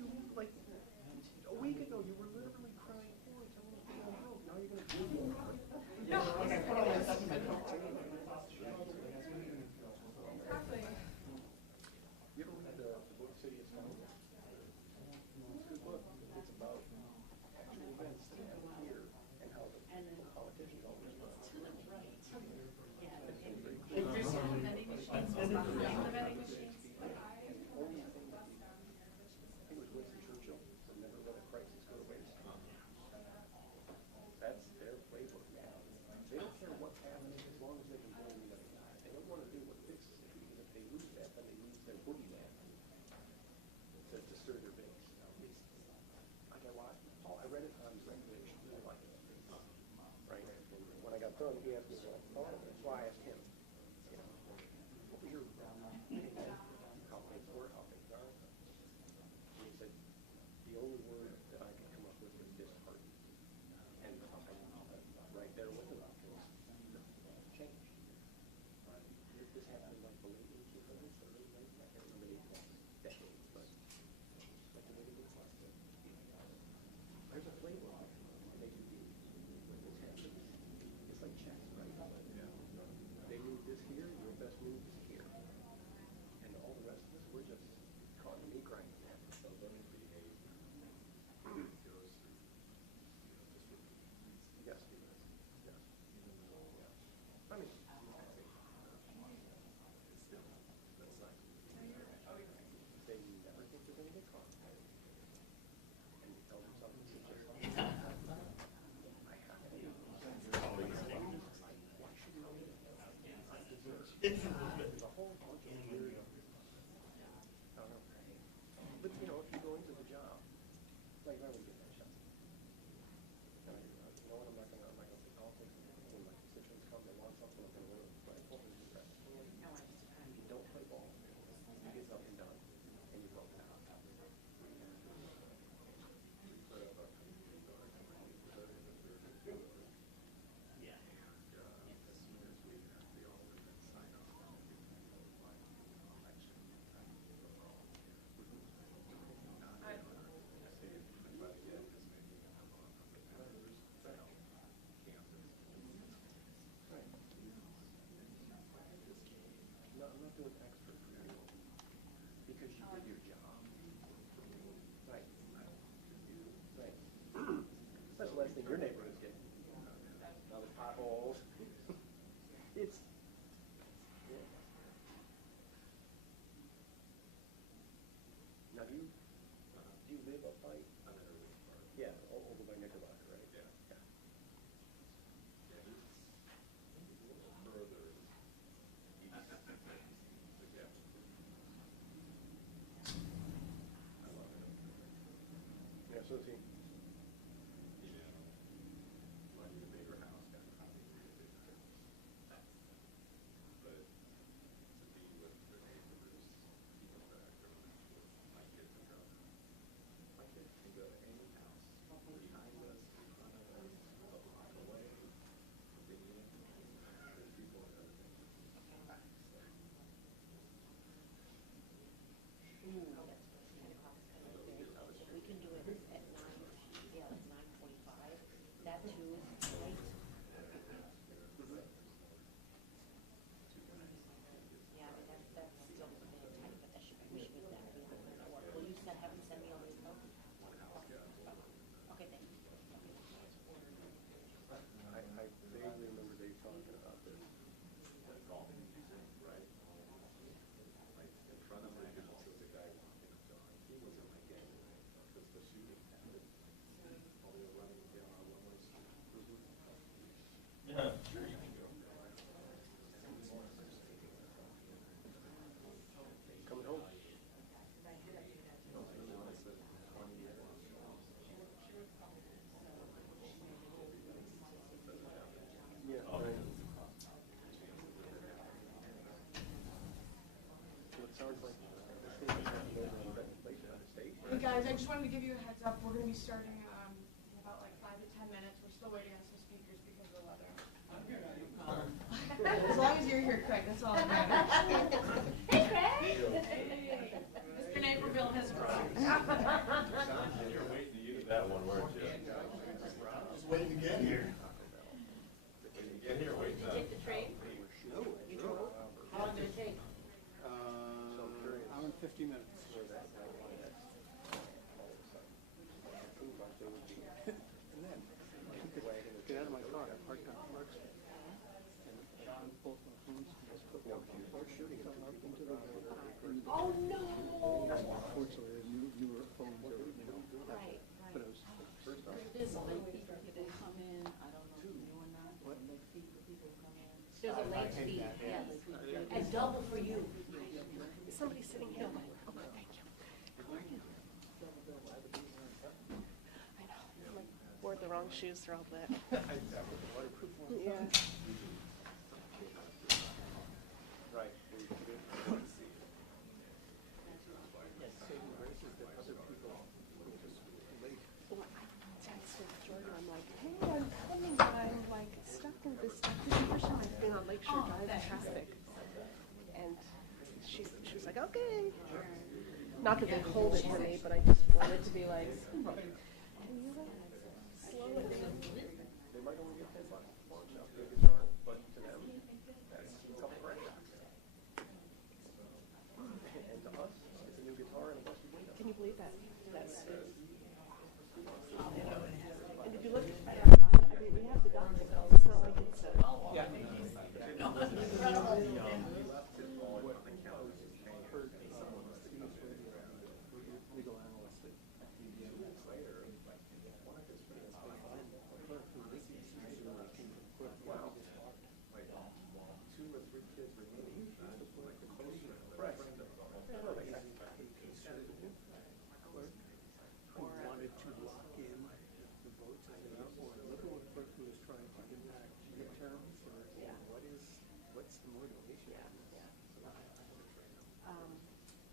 you, like, a week ago, you were literally crying for it, telling us to go home. Now you're going to do it. No, when I put all that stuff in my car. Exactly. You don't read the book City of Stone? It's a good book. It's about actual events that happen here and how the politicians always run. The vending machines, the vending machines. Only thing that it was Winston Churchill said, never let a crisis go to waste. That's their playbook now. They don't care what's happening as long as they can blow the money. They don't want to do what fixes it, because if they lose that, then they lose their boogeyman to stir their base. Like I read it on his regulation. I like it. Right? And when I got done, he asked me what I thought of it. So I asked him, you know, what was your opinion? How things were, how things are? And he said, the only word that I could come up with was disheartened. And right there with it, change. This happened like believing people in the early 90s. I can't remember the exact decades, but like the way they get busted. There's a flavor of it. They do when this happens. It's like chess, right? They move this here, your best move is here. And all the rest of us, we're just caught in the meat grind. So learning behavior goes through, yes, yes. I mean, they never think they're going to get caught. And you tell them something to just, I have to. Why should you know that? I deserve it. There's a whole bunch of weird, I don't know. But, you know, if you go into the job, like I would get that shot. And you know what, I'm not going to say politics. When my constituents come, they want something, I'm going to win. But I told them to press hand. You don't play ball. You get something done, and you vote it out. No, I'm not doing extra for you because you did your job. Right. Right. That's the last thing your neighborhood's getting. Now the potholes. It's. Yeah. Now do you live up by? Yeah, over by Knickerbocker, right? Yeah. Yeah, so is he. We can do it at 9, yeah, like 9:45. That too is late. Yeah, but that's still really tight, but that should be, we should be that. Will you have him send me all these notes? Okay, thank you. I vaguely remember Dave talking about this. Coming home. Yeah, right. So it sounds like this thing is not going in the place by the state. Hey guys, I just wanted to give you a heads up. We're going to be starting in about like 5 to 10 minutes. We're still waiting on some speakers because of the weather. As long as you're here, Craig, that's all that matters. Hey, Craig! Hey. Mr. Naperville has arrived. There's a late fee, yes. And double for you. Is somebody sitting here? Okay, thank you. How are you? I know. I like, wore the wrong shoes, they're all wet. Yeah. Right. Well, I texted Jordan, I'm like, hey, I'm coming, but I'm like stuck in this stuff. This is the first time I've been on Lakeshore Drive in traffic. And she was like, okay. Not that they hold it for me, but I just wanted to be like, can you slow it down? They might only get $10 launch out their guitar, but to them, that's a couple grand. And to us, it's a new guitar and a busted window. Can you believe that? That's and did you look at that? I mean, we have the documents. It's not like it's a... Yeah. Legal analyst at years later, one of his friends wow. Like 2 or 3 kids remaining. Right. Who wanted to lock in the votes or the liberal clerk who was trying to get back midterms or what's the motivation?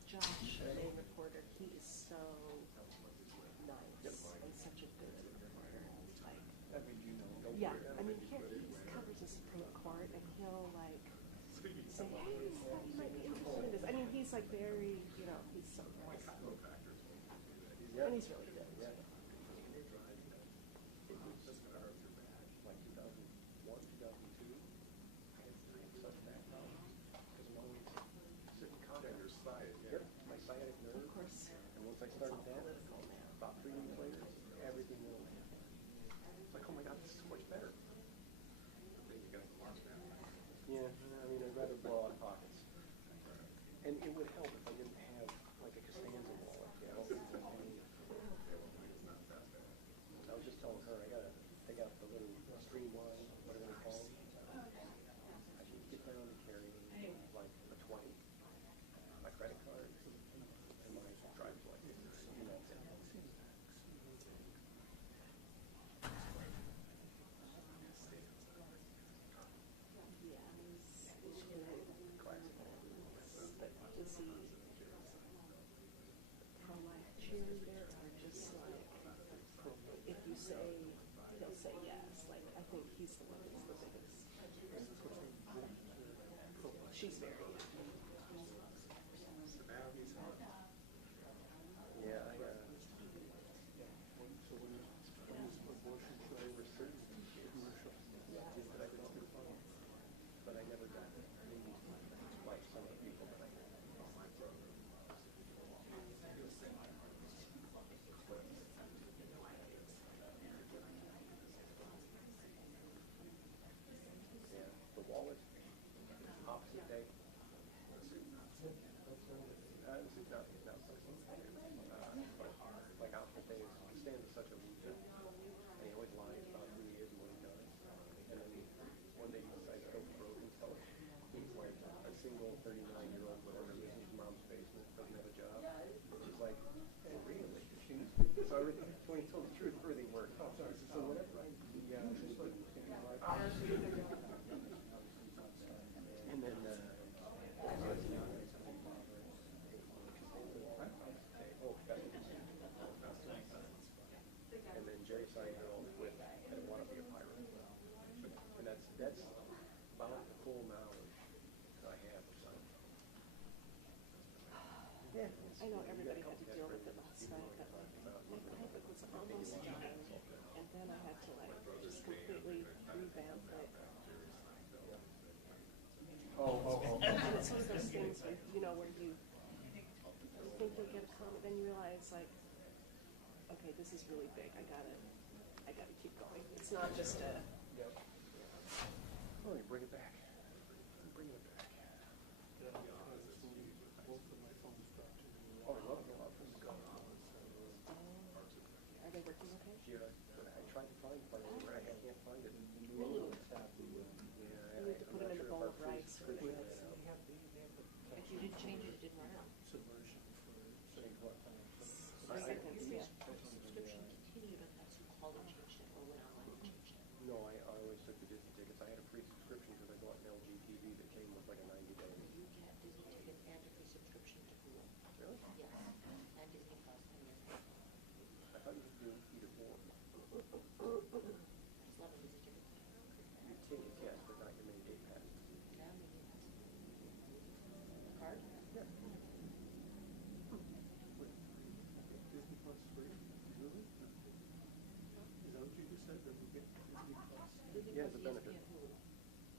Josh, the main reporter, he is so nice and such a good reporter. Like, yeah, I mean, he covers the Supreme Court and he'll like say, hey, you might be interested in this. I mean, he's like very, you know, he's so nice. And he's really good. Yeah. It was just like 2001, 2002. I had such back problems because I'm always sitting contact your sciatic. Yep, my sciatic nerve. Of course. And once I started that, about 3 weeks later, everything went away. It's like, oh my God, this is so much better. Yeah, I mean, I'd rather blow out pockets. And it would help if I didn't have like a Costanza wallet. You know? I was just telling her, I gotta take out the little streamline, whatever they call them. I should get down to carrying like a 20, my credit card, and my driver's license. And that's it. But does he, how like cheerleader or just like, if you say, he'll say yes. Like, I think he's the one who's the biggest. She's very. Yeah, I but I never got maybe like some of the people that I know. Yeah, the wallet, opposite day. But like opposite day, Stan is such a loser, and he always lies about who he is and what he does. And then one day he decides to go broke and stuff. He's like a single 39-year-old, whatever, lives in his mom's basement, doesn't have a job. He's like, oh, really? So when he told the truth, everything worked. Oh, sorry. So whatever I do, and then and then Jerry Seinfeld with I Want to Be a Pirate. And that's about the full knowledge that I have of Seinfeld. Yeah. I know everybody had to deal with it last night, but like, my topic was almost done, and then I had to like just completely revamp it. And it's one of those things where, you know, where you think you'll get a comment, then you realize like, okay, this is really big. I gotta keep going. It's not just a. Oh, you bring it back. Bring it back. Both of my phones dropped into the Oh, I love it. Are they working okay? Yeah, I tried to find it, but I can't find it. Really? You need to put them in the took the Disney tickets. I had a free subscription because I bought an LG TV that came with like a 90-day. You get Disney tickets and a free subscription to Hulu. Really? Yes, and Disney Plus and your I thought you could do either or. I just love a Disney ticket. Your tickets, yes, but not your main gate pass. Yeah, maybe that's a card. Yeah. Disney Plus free? Really? Is that what you just said, that we get Disney Plus? Disney Yeah, Plus, it's a benefit. ESPN, Hulu.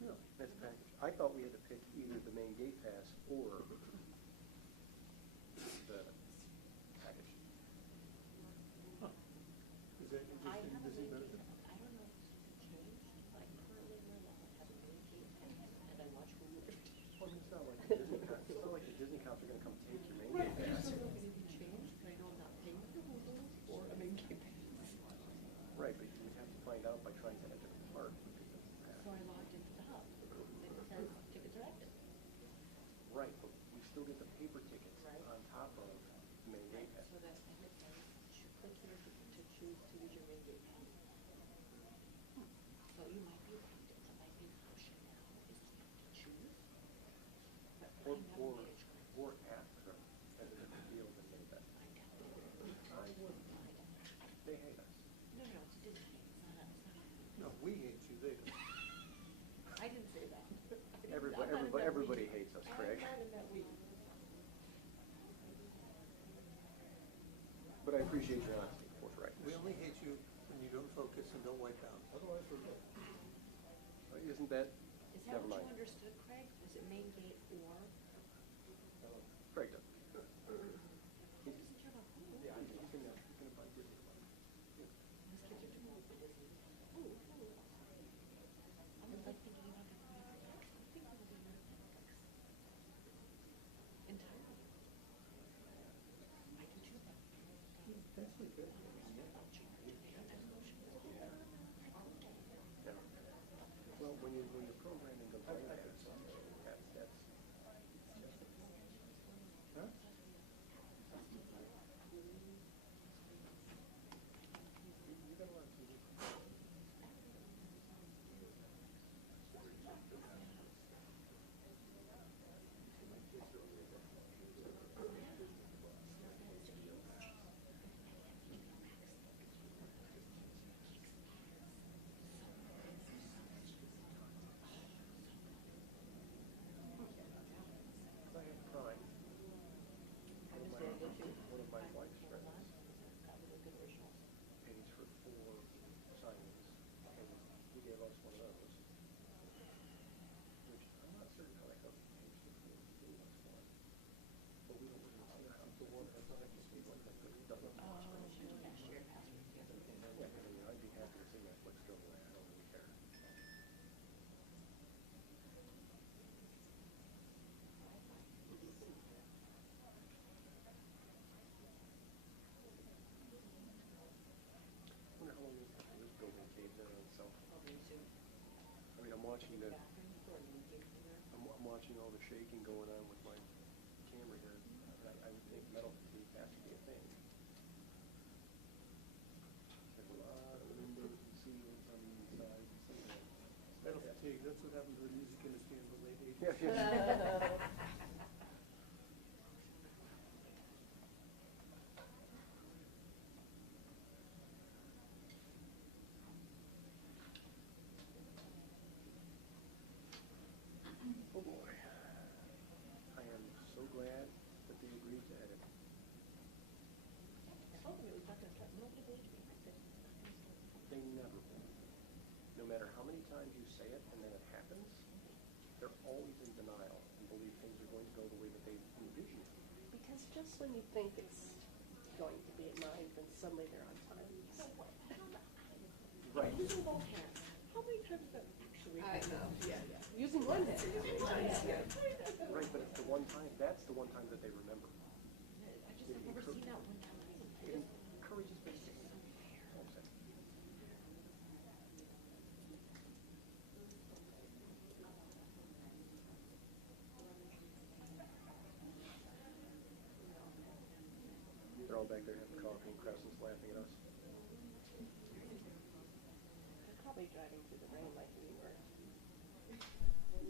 No. That's a package. I thought we had to pick either the main gate pass or the package. Huh. Is that I interesting, have a Disney main benefit? gate. I don't know if it's changed, but currently in my life I have a main gate and I watch Hulu every day. Well, it's not like the Disney cops. It's not like the Disney cops are going to come take your main Right, gate I pass. just don't know if anything changed, but I know I'm not paying for Hulu or a main gate pass. Right, but you would have to find out by trying to enter the park. So I logged into the hub and it says tickets are active. Right, but we still get the paper tickets Right. on top of the main gate pass. So that then it says, click here to choose to use your main gate pass. So you might be right, that might be an option now, is to choose. But I never made a choice. Or after as a different deal than they bet. I doubt it. I wouldn't. They hate us. No, it's Disney, it's not us. No, we hate you, they don't. I didn't say that. Everybody hates us, Craig. I'm not in that week. But I appreciate your honesty, forthrightness. We only hate you when you don't focus and don't wipe out. Otherwise, we're good. Isn't that? Is that Never what mind. you understood, Craig? Was it main gate or? Craig does. He doesn't care about Hulu. Yeah, he's gonna buy Disney. His kids are too old for Disney. Ooh. I'm like thinking about the Netflix. I'm thinking of the Netflix. Entirely. I can choose that. That's like good. Yeah. Well, when you're programming the play that's. Huh? You got a lot of TV. I have Prime. One of my wife's friends pays for 4 signings, and he gave us one of those. Which I'm not certain how that goes. He pays for 4, he gave us one. But we don't really see how the one has like to speak like that, but it doesn't. Yeah, I mean, I'd be happy to see Netflix go away. I don't really care. I wonder how long this building caves in on itself. I mean, I'm watching I'm watching all the shaking going on with my camera here. I would think metal fatigue has to be a thing. There's a lot of windows and ceilings on the inside. Metal fatigue, that's what happened to the music industry in the late 80s. Yeah. Oh boy. I am so glad that they agreed to edit. They never will. No matter how many times you say it and then it happens, they're always in denial and believe things are going to go the way that they envision it. Because just when you think it's going to be at 9, then suddenly they're on time. Right. Using both hands, how many times has that actually I happened? know, yeah. Using one hand usually makes sense. Right, but it's the one time, that's the one time that they remember. I just have never seen that one time. It encourages them to say. They're all back there having coffee and Crescent's laughing at us. They're probably driving through the rain like we So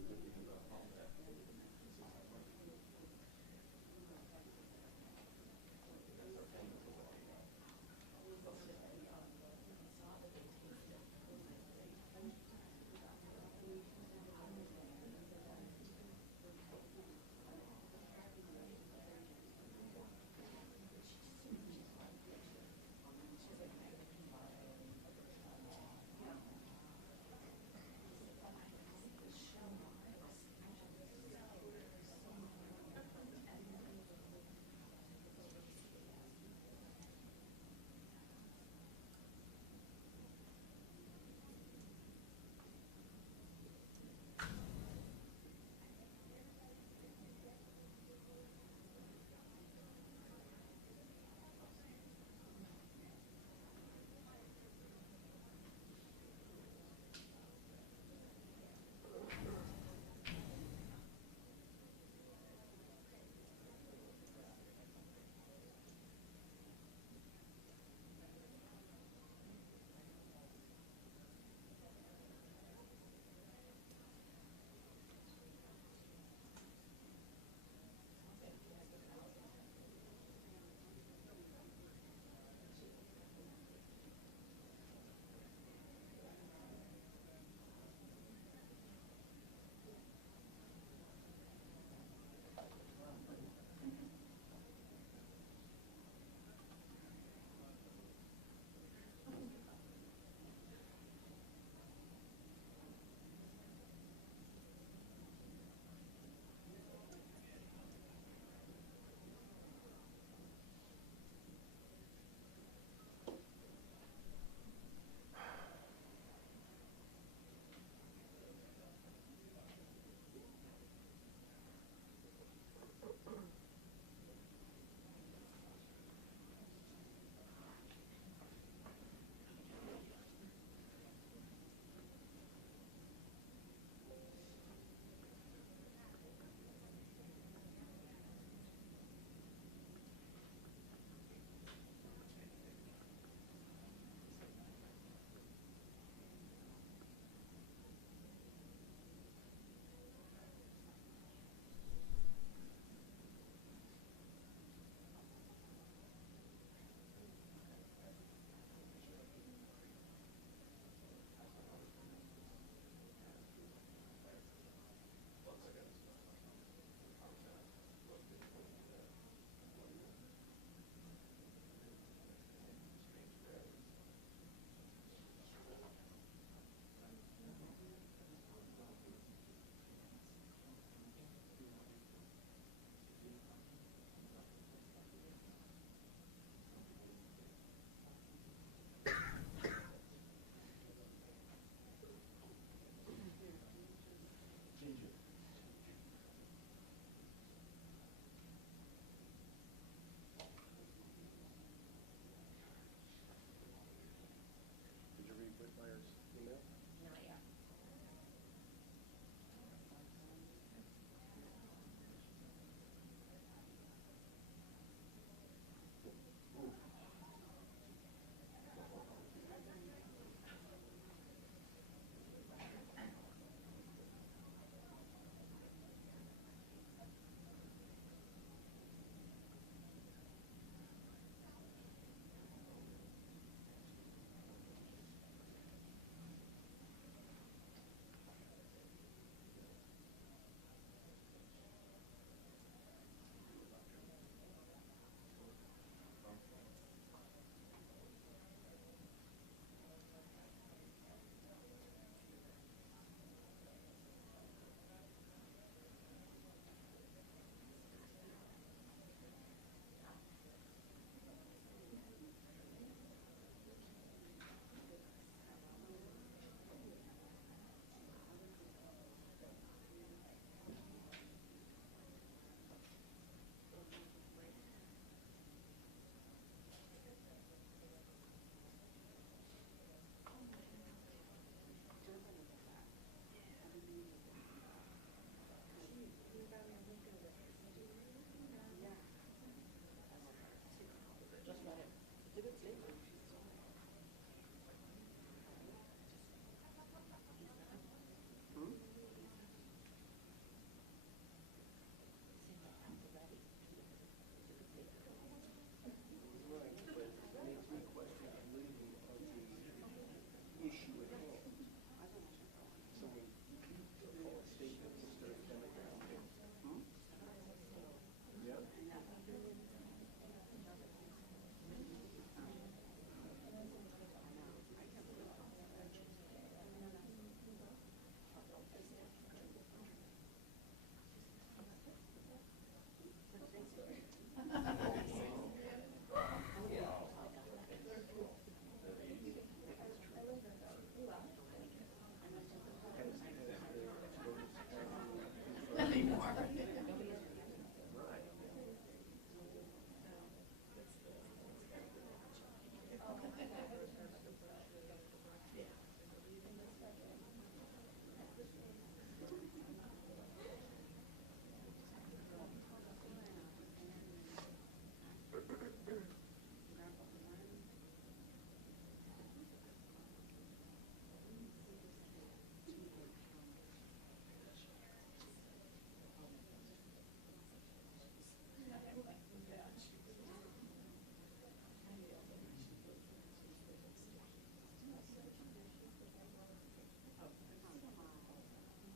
I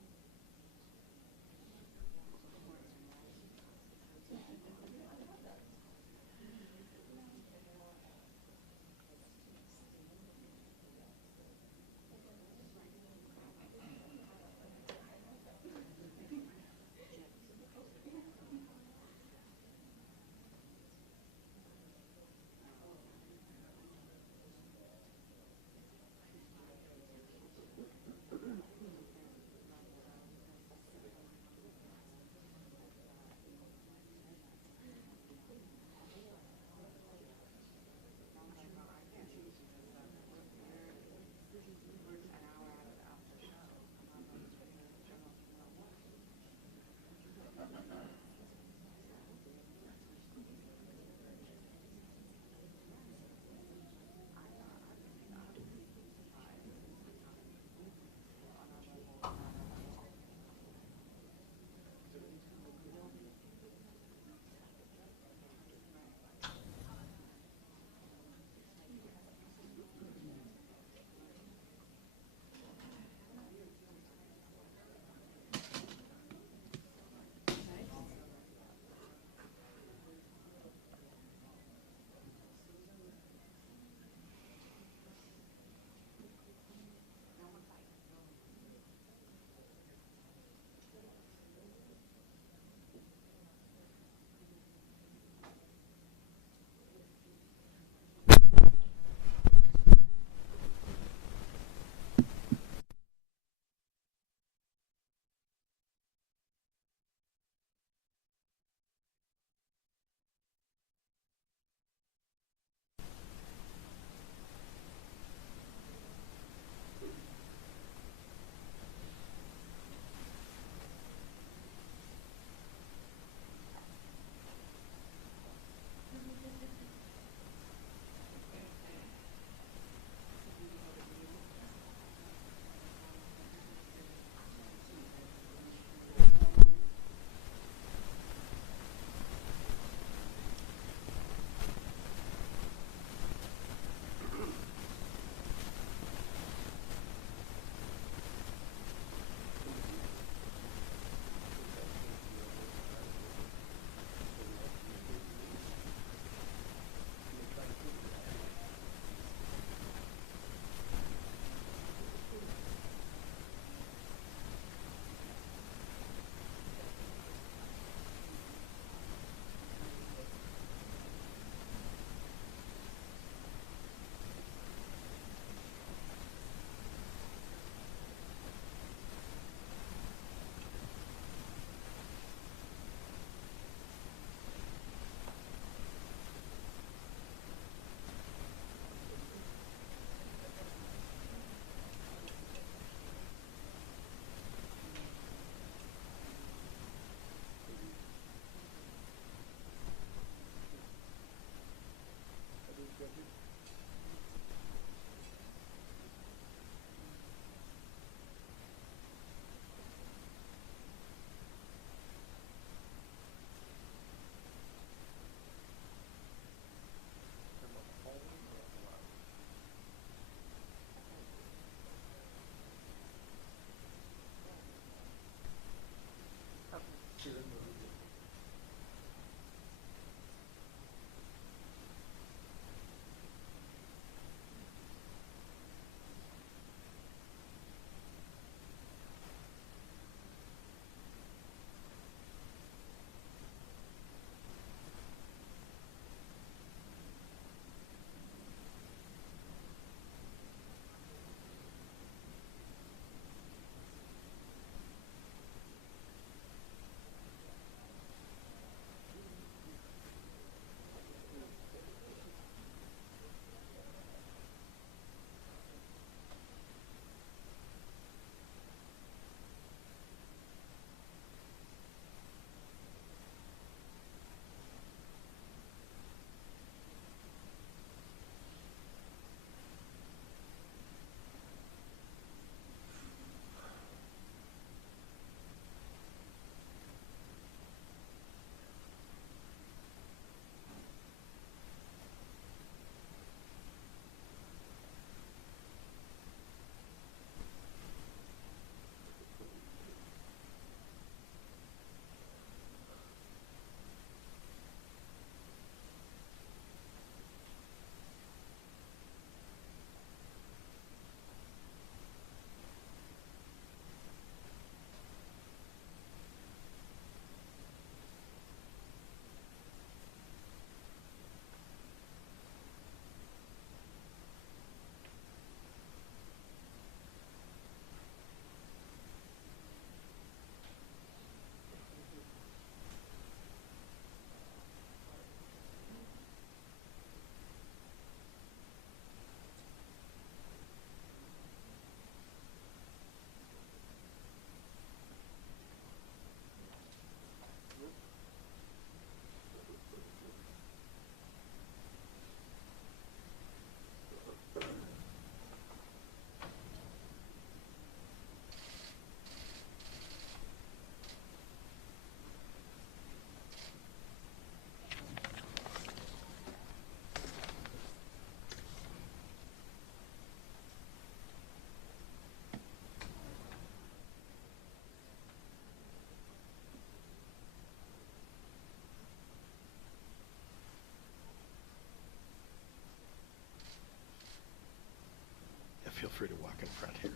feel free to walk in front here.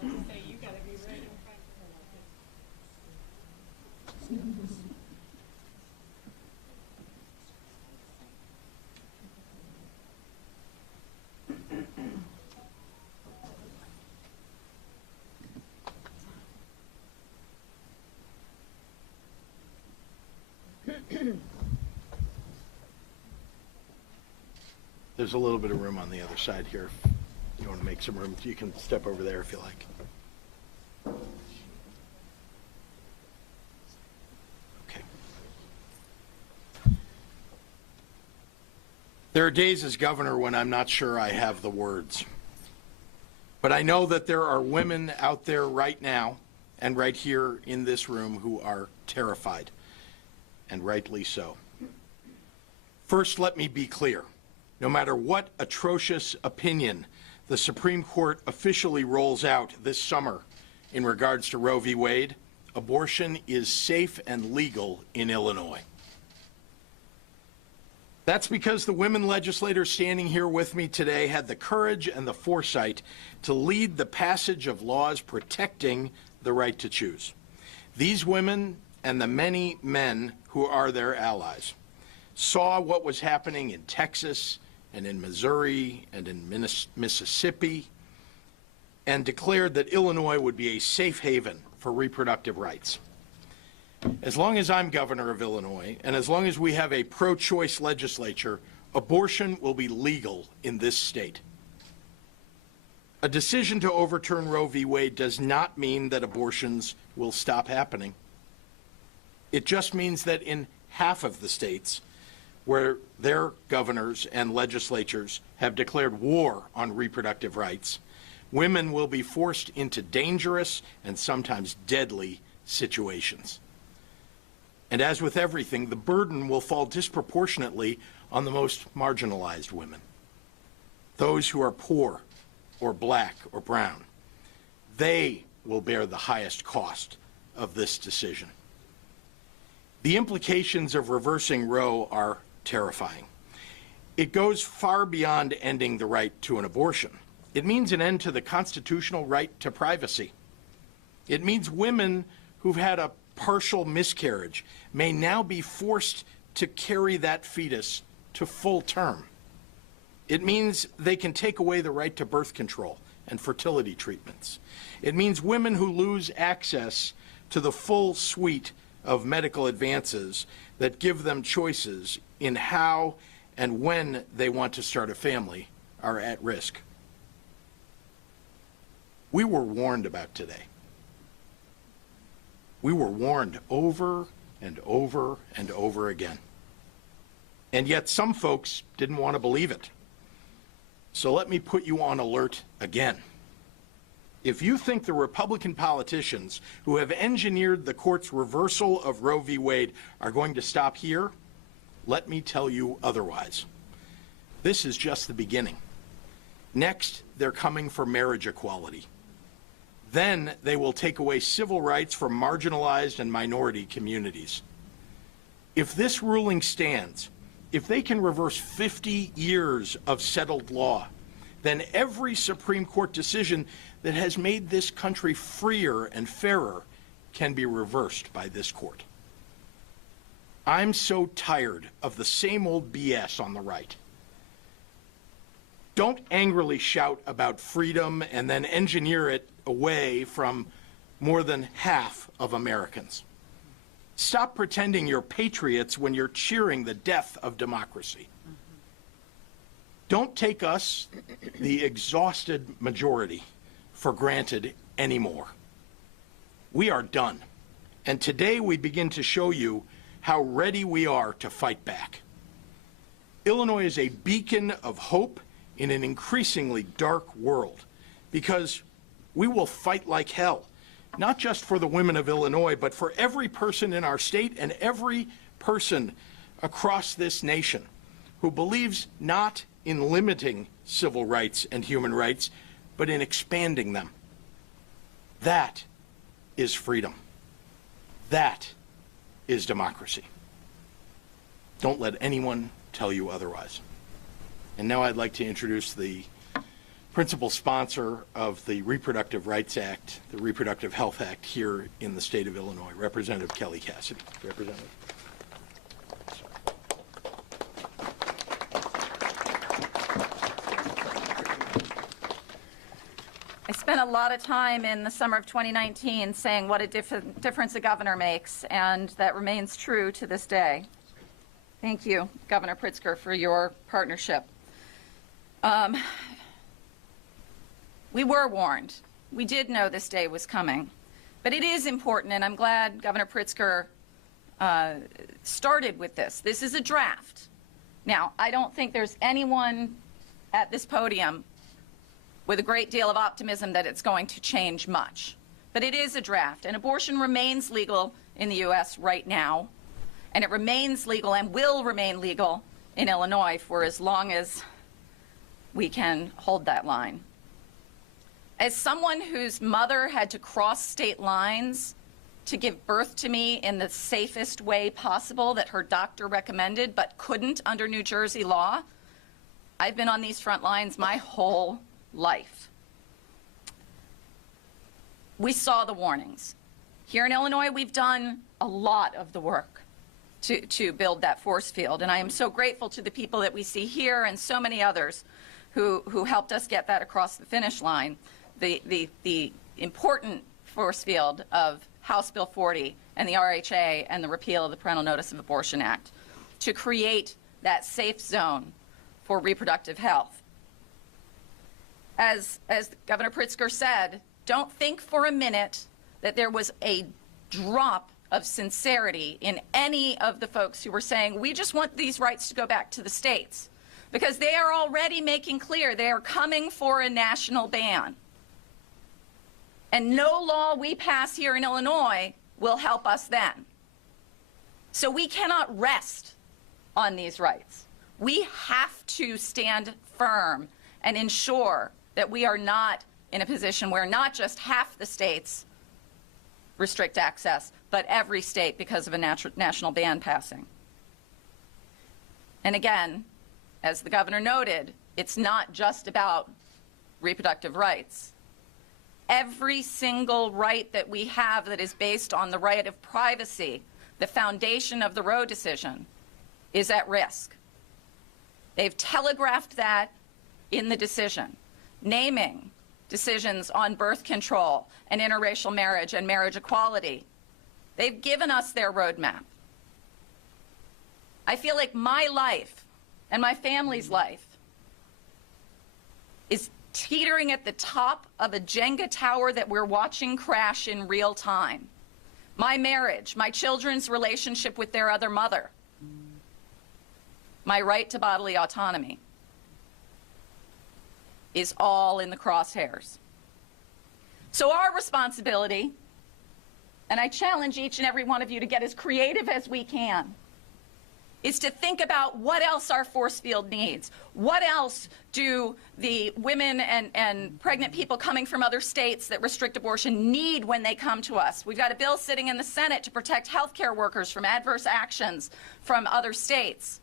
You gotta be right in front. There's a little bit of room on the other side here. If you want to make some room, you can step over there if you like. Okay. There are days as governor when I'm not sure I have the words. But I know that there are women out there right now and right here in this room who are terrified, and rightly so. First, let me be clear. No matter what atrocious opinion the Supreme Court officially rolls out this summer in regards to Roe v. Wade, abortion is safe and legal in Illinois. That's because the women legislators standing here with me today had the courage and the foresight to lead the passage of laws protecting the right to choose. These women and the many men who are their allies saw what was happening in Texas and in Missouri and in Mississippi, and declared that Illinois would be a safe haven for reproductive rights. As long as I'm governor of Illinois, and as long as we have a pro-choice legislature, abortion will be legal in this state. A decision to overturn Roe v. Wade does not mean that abortions will stop happening. It just means that in half of the states where their governors and legislatures have declared war on reproductive rights, women will be forced into dangerous and sometimes deadly situations. And as with everything, the burden will fall disproportionately on the most marginalized women, those who are poor or black or brown. They will bear the highest cost of this decision. The implications of reversing Roe are terrifying. It goes far beyond ending the right to an abortion. It means an end to the constitutional right to privacy. It means women who've had a partial miscarriage may now be forced to carry that fetus to full term. It means they can take away the right to birth control and fertility treatments. It means women who lose access to the full suite of medical advances that give them choices in how and when they want to start a family are at risk. We were warned about today. We were warned over and over and over again. And yet some folks didn't want to believe it. So let me put you on alert again. If you think the Republican politicians who have engineered the court's reversal of Roe v. Wade are going to stop here, let me tell you otherwise. This is just the beginning. Next, they're coming for marriage equality. Then they will take away civil rights from marginalized and minority communities. If this ruling stands, if they can reverse 50 years of settled law, then every Supreme Court decision that has made this country freer and fairer can be reversed by this court. I'm so tired of the same old BS on the right. Don't angrily shout about freedom and then engineer it away from more than half of Americans. Stop pretending you're patriots when you're cheering the death of democracy. Don't take us, the exhausted majority, for granted anymore. We are done. And today we begin to show you how ready we are to fight back. Illinois is a beacon of hope in an increasingly dark world because we will fight like hell, not just for the women of Illinois, but for every person in our state and every person across this nation who believes not in limiting civil rights and human rights, but in expanding them. That is freedom. That is democracy. Don't let anyone tell you otherwise. And now I'd like to introduce the principal sponsor of the Reproductive Rights Act, the Reproductive Health Act here in the state of Illinois, Representative Kelly Cassidy. Representative. I spent a lot of time in the summer of 2019 saying what a difference a governor makes, and that remains true to this day. Thank you, Governor Pritzker, for your partnership. We were warned. We did know this day was coming. But it is important, and I'm glad Governor Pritzker started with this. This is a draft. Now, I don't think there's anyone at this podium with a great deal of optimism that it's going to change much. But it is a draft, and abortion remains legal in the U.S. right now, and it remains legal and will remain legal in Illinois for as long as we can hold that line. As someone whose mother had to cross state lines to give birth to me in the safest way possible that her doctor recommended but couldn't under New Jersey law, I've been on these front lines my whole life. We saw the warnings. Here in Illinois, we've done a lot of the work to build that force field, and I am so grateful to the people that we see here and so many others who helped us get that across the finish line. The important force field of House Bill 40 and the RHA and the repeal of the Parental Notice of Abortion Act to create that safe zone for reproductive health. As Governor Pritzker said, don't think for a minute that there was a drop of sincerity in any of the folks who were saying, we just want these rights to go back to the states. Because they are already making clear they are coming for a national ban. And no law we pass here in Illinois will help us then. So we cannot rest on these rights. We have to stand firm and ensure that we are not in a position where not just half the states restrict access, but every state because of a national ban passing. And again, as the governor noted, it's not just about reproductive rights. Every single right that we have that is based on the right of privacy, the foundation of the Roe decision, is at risk. They've telegraphed that in the decision, naming decisions on birth control and interracial marriage and marriage equality. They've given us their roadmap. I feel like my life and my family's life is teetering at the top of a Jenga tower that we're watching crash in real time. My marriage, my children's relationship with their other mother, my right to bodily autonomy is all in the crosshairs. So our responsibility, and I challenge each and every one of you to get as creative as we can, is to think about what else our force field needs. What else do the women and pregnant people coming from other states that restrict abortion need when they come to us? We've got a bill sitting in the Senate to protect healthcare workers from adverse actions from other states.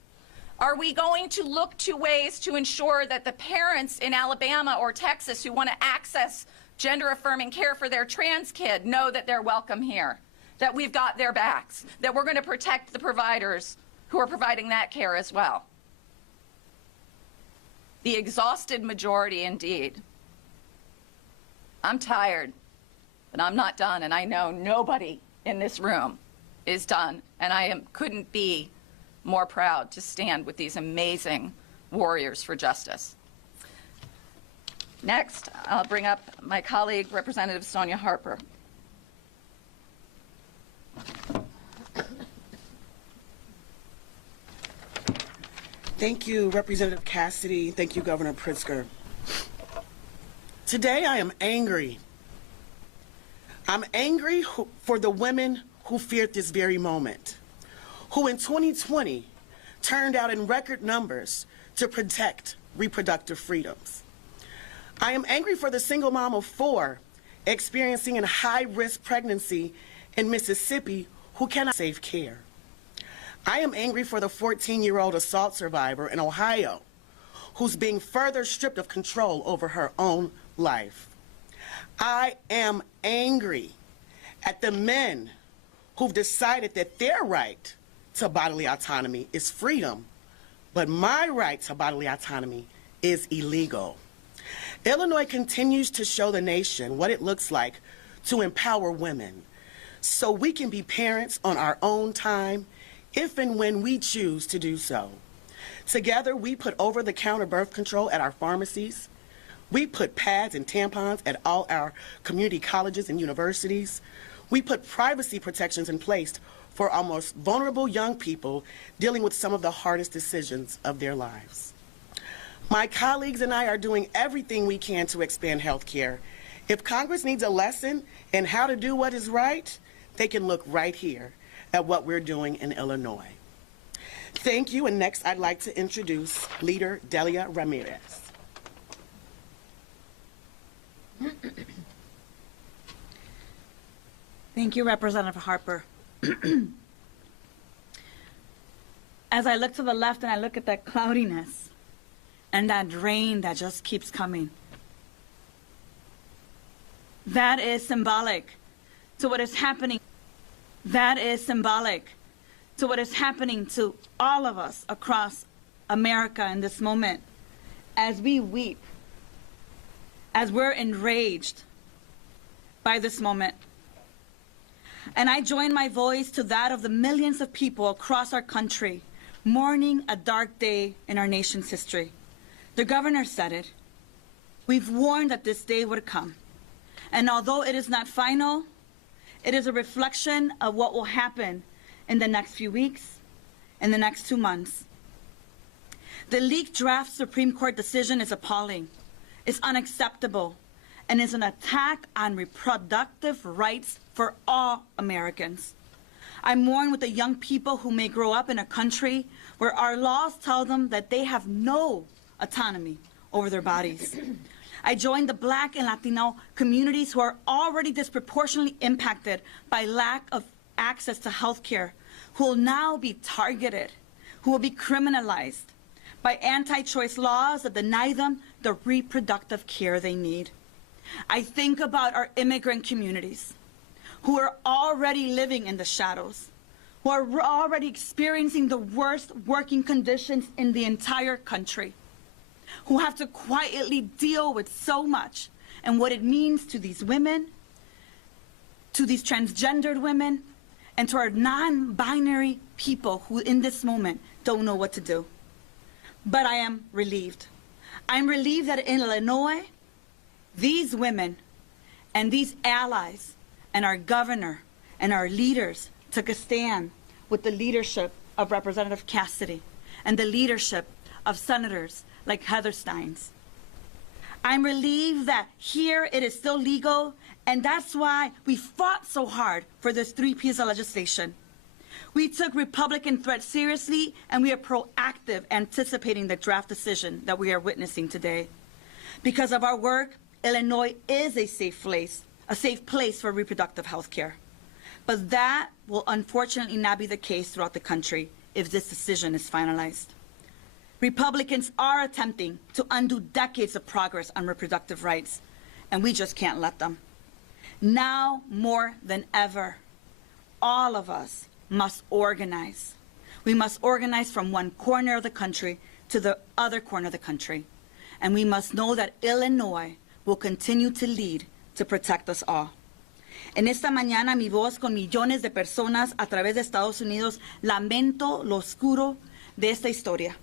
Are we going to look to ways to ensure that the parents in Alabama or Texas who want to access gender-affirming care for their trans kid know that they're welcome here, that we've got their backs, that we're going to protect the providers who are providing that care as well? The exhausted majority, indeed. I'm tired, but I'm not done, and I know nobody in this room is done, and I couldn't be more proud to stand with these amazing warriors for justice. Next, I'll bring up my colleague, Representative Sonia Harper. Thank you, Representative Cassidy. Thank you, Governor Pritzker. Today, I am angry. I'm angry for the women who feared this very moment, who in 2020 turned out in record numbers to protect reproductive freedoms. I am angry for the single mom of 4 experiencing a high-risk pregnancy in Mississippi who cannot save care. I am angry for the 14-year-old assault survivor in Ohio who's being further stripped of control over her own life. I am angry at the men who've decided that their right to bodily autonomy is freedom, but my right to bodily autonomy is illegal. Illinois continues to show the nation what it looks like to empower women so we can be parents on our own time if and when we choose to do so. Together, we put over-the-counter birth control at our pharmacies. We put pads and tampons at all our community colleges and universities. We put privacy protections in place for our most vulnerable young people dealing with some of the hardest decisions of their lives. My colleagues and I are doing everything we can to expand health care. If Congress needs a lesson in how to do what is right, they can look right here at what we're doing in Illinois. Thank you, and next I'd like to introduce Leader Delia Ramirez. Thank you, Representative Harper. As I look to the left and I look at that cloudiness and that rain that just keeps coming, that is symbolic to what is happening. That is symbolic to what is happening to all of us across America in this moment as we weep, as we're enraged by this moment. And I join my voice to that of the millions of people across our country mourning a dark day in our nation's history. The governor said it. We've warned that this day would come. And although it is not final, it is a reflection of what will happen in the next few weeks, in the next 2 months. The leaked draft Supreme Court decision is appalling, it's unacceptable, and is an attack on reproductive rights for all Americans. I mourn with the young people who may grow up in a country where our laws tell them that they have no autonomy over their bodies. I join the Black and Latino communities who are already disproportionately impacted by lack of access to health care, who will now be targeted, who will be criminalized by anti-choice laws that deny them the reproductive care they need. I think about our immigrant communities who are already living in the shadows, who are already experiencing the worst working conditions in the entire country, who have to quietly deal with so much and what it means to these women, to these transgendered women, and to our non-binary people who in this moment don't know what to do. But I am relieved. I'm relieved that in Illinois, these women and these allies and our governor and our leaders took a stand with the leadership of Representative Cassidy and the leadership of senators like Heather Steins. I'm relieved that here it is still legal, and that's why we fought so hard for this 3 pieces of legislation. We took Republican threats seriously, and we are proactive anticipating the draft decision that we are witnessing today. Because of our work, Illinois is a safe place for reproductive health care. But that will unfortunately not be the case throughout the country if this decision is finalized. Republicans are attempting to undo decades of progress on reproductive rights, and we just can't let them. Now more than ever, all of us must organize. We must organize from one corner of the country to the other corner of the country. And we must know that Illinois will continue to lead to protect us all. En esta mañana, mi voz con millones de personas a través de Estados Unidos, lamento lo oscuro de esta historia.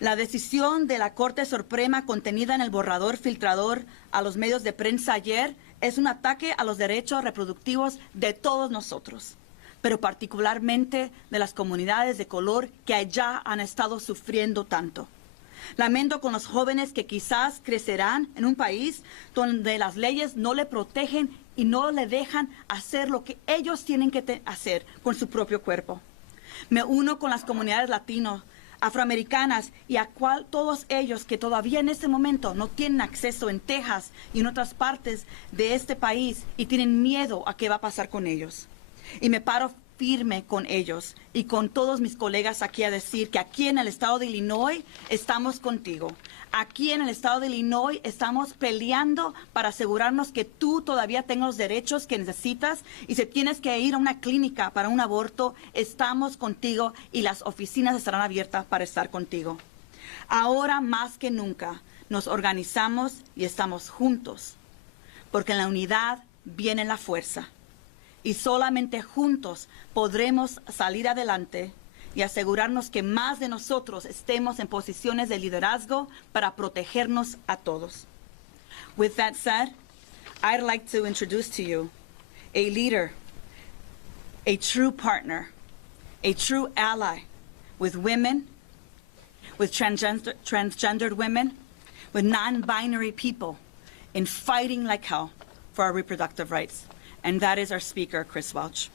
La decisión de la Corte Suprema contenida en el borrador filtrador a los medios de prensa ayer es un ataque a los derechos reproductivos de todos nosotros, pero particularmente de las comunidades de color que allá han estado sufriendo tanto. Lamento con los jóvenes que quizás crecerán en un país donde las leyes no le protegen y no le dejan hacer lo que ellos tienen que hacer con su propio cuerpo. Me uno con las comunidades latinas, afroamericanas y a todos ellos que todavía en este momento no tienen acceso en Texas y en otras partes de este país y tienen miedo a qué va a pasar con ellos. Y me paro firme con ellos y con todos mis colegas aquí a decir que aquí en el estado de Illinois estamos contigo. Aquí en el estado de Illinois estamos peleando para asegurarnos que tú todavía tengas los derechos que necesitas y si tienes que ir a una clínica para un aborto, estamos contigo y las oficinas estarán abiertas para estar contigo. Ahora más que nunca nos organizamos y estamos juntos, porque en la unidad viene la fuerza. Y solamente juntos podremos salir adelante y asegurarnos que más de nosotros estemos en posiciones de liderazgo para protegernos a todos. With that said, I'd like to introduce to you a leader, a true partner, a true ally with women, with transgendered women, with non-binary people in fighting like hell for our reproductive rights. And that is our speaker, Chris Welch.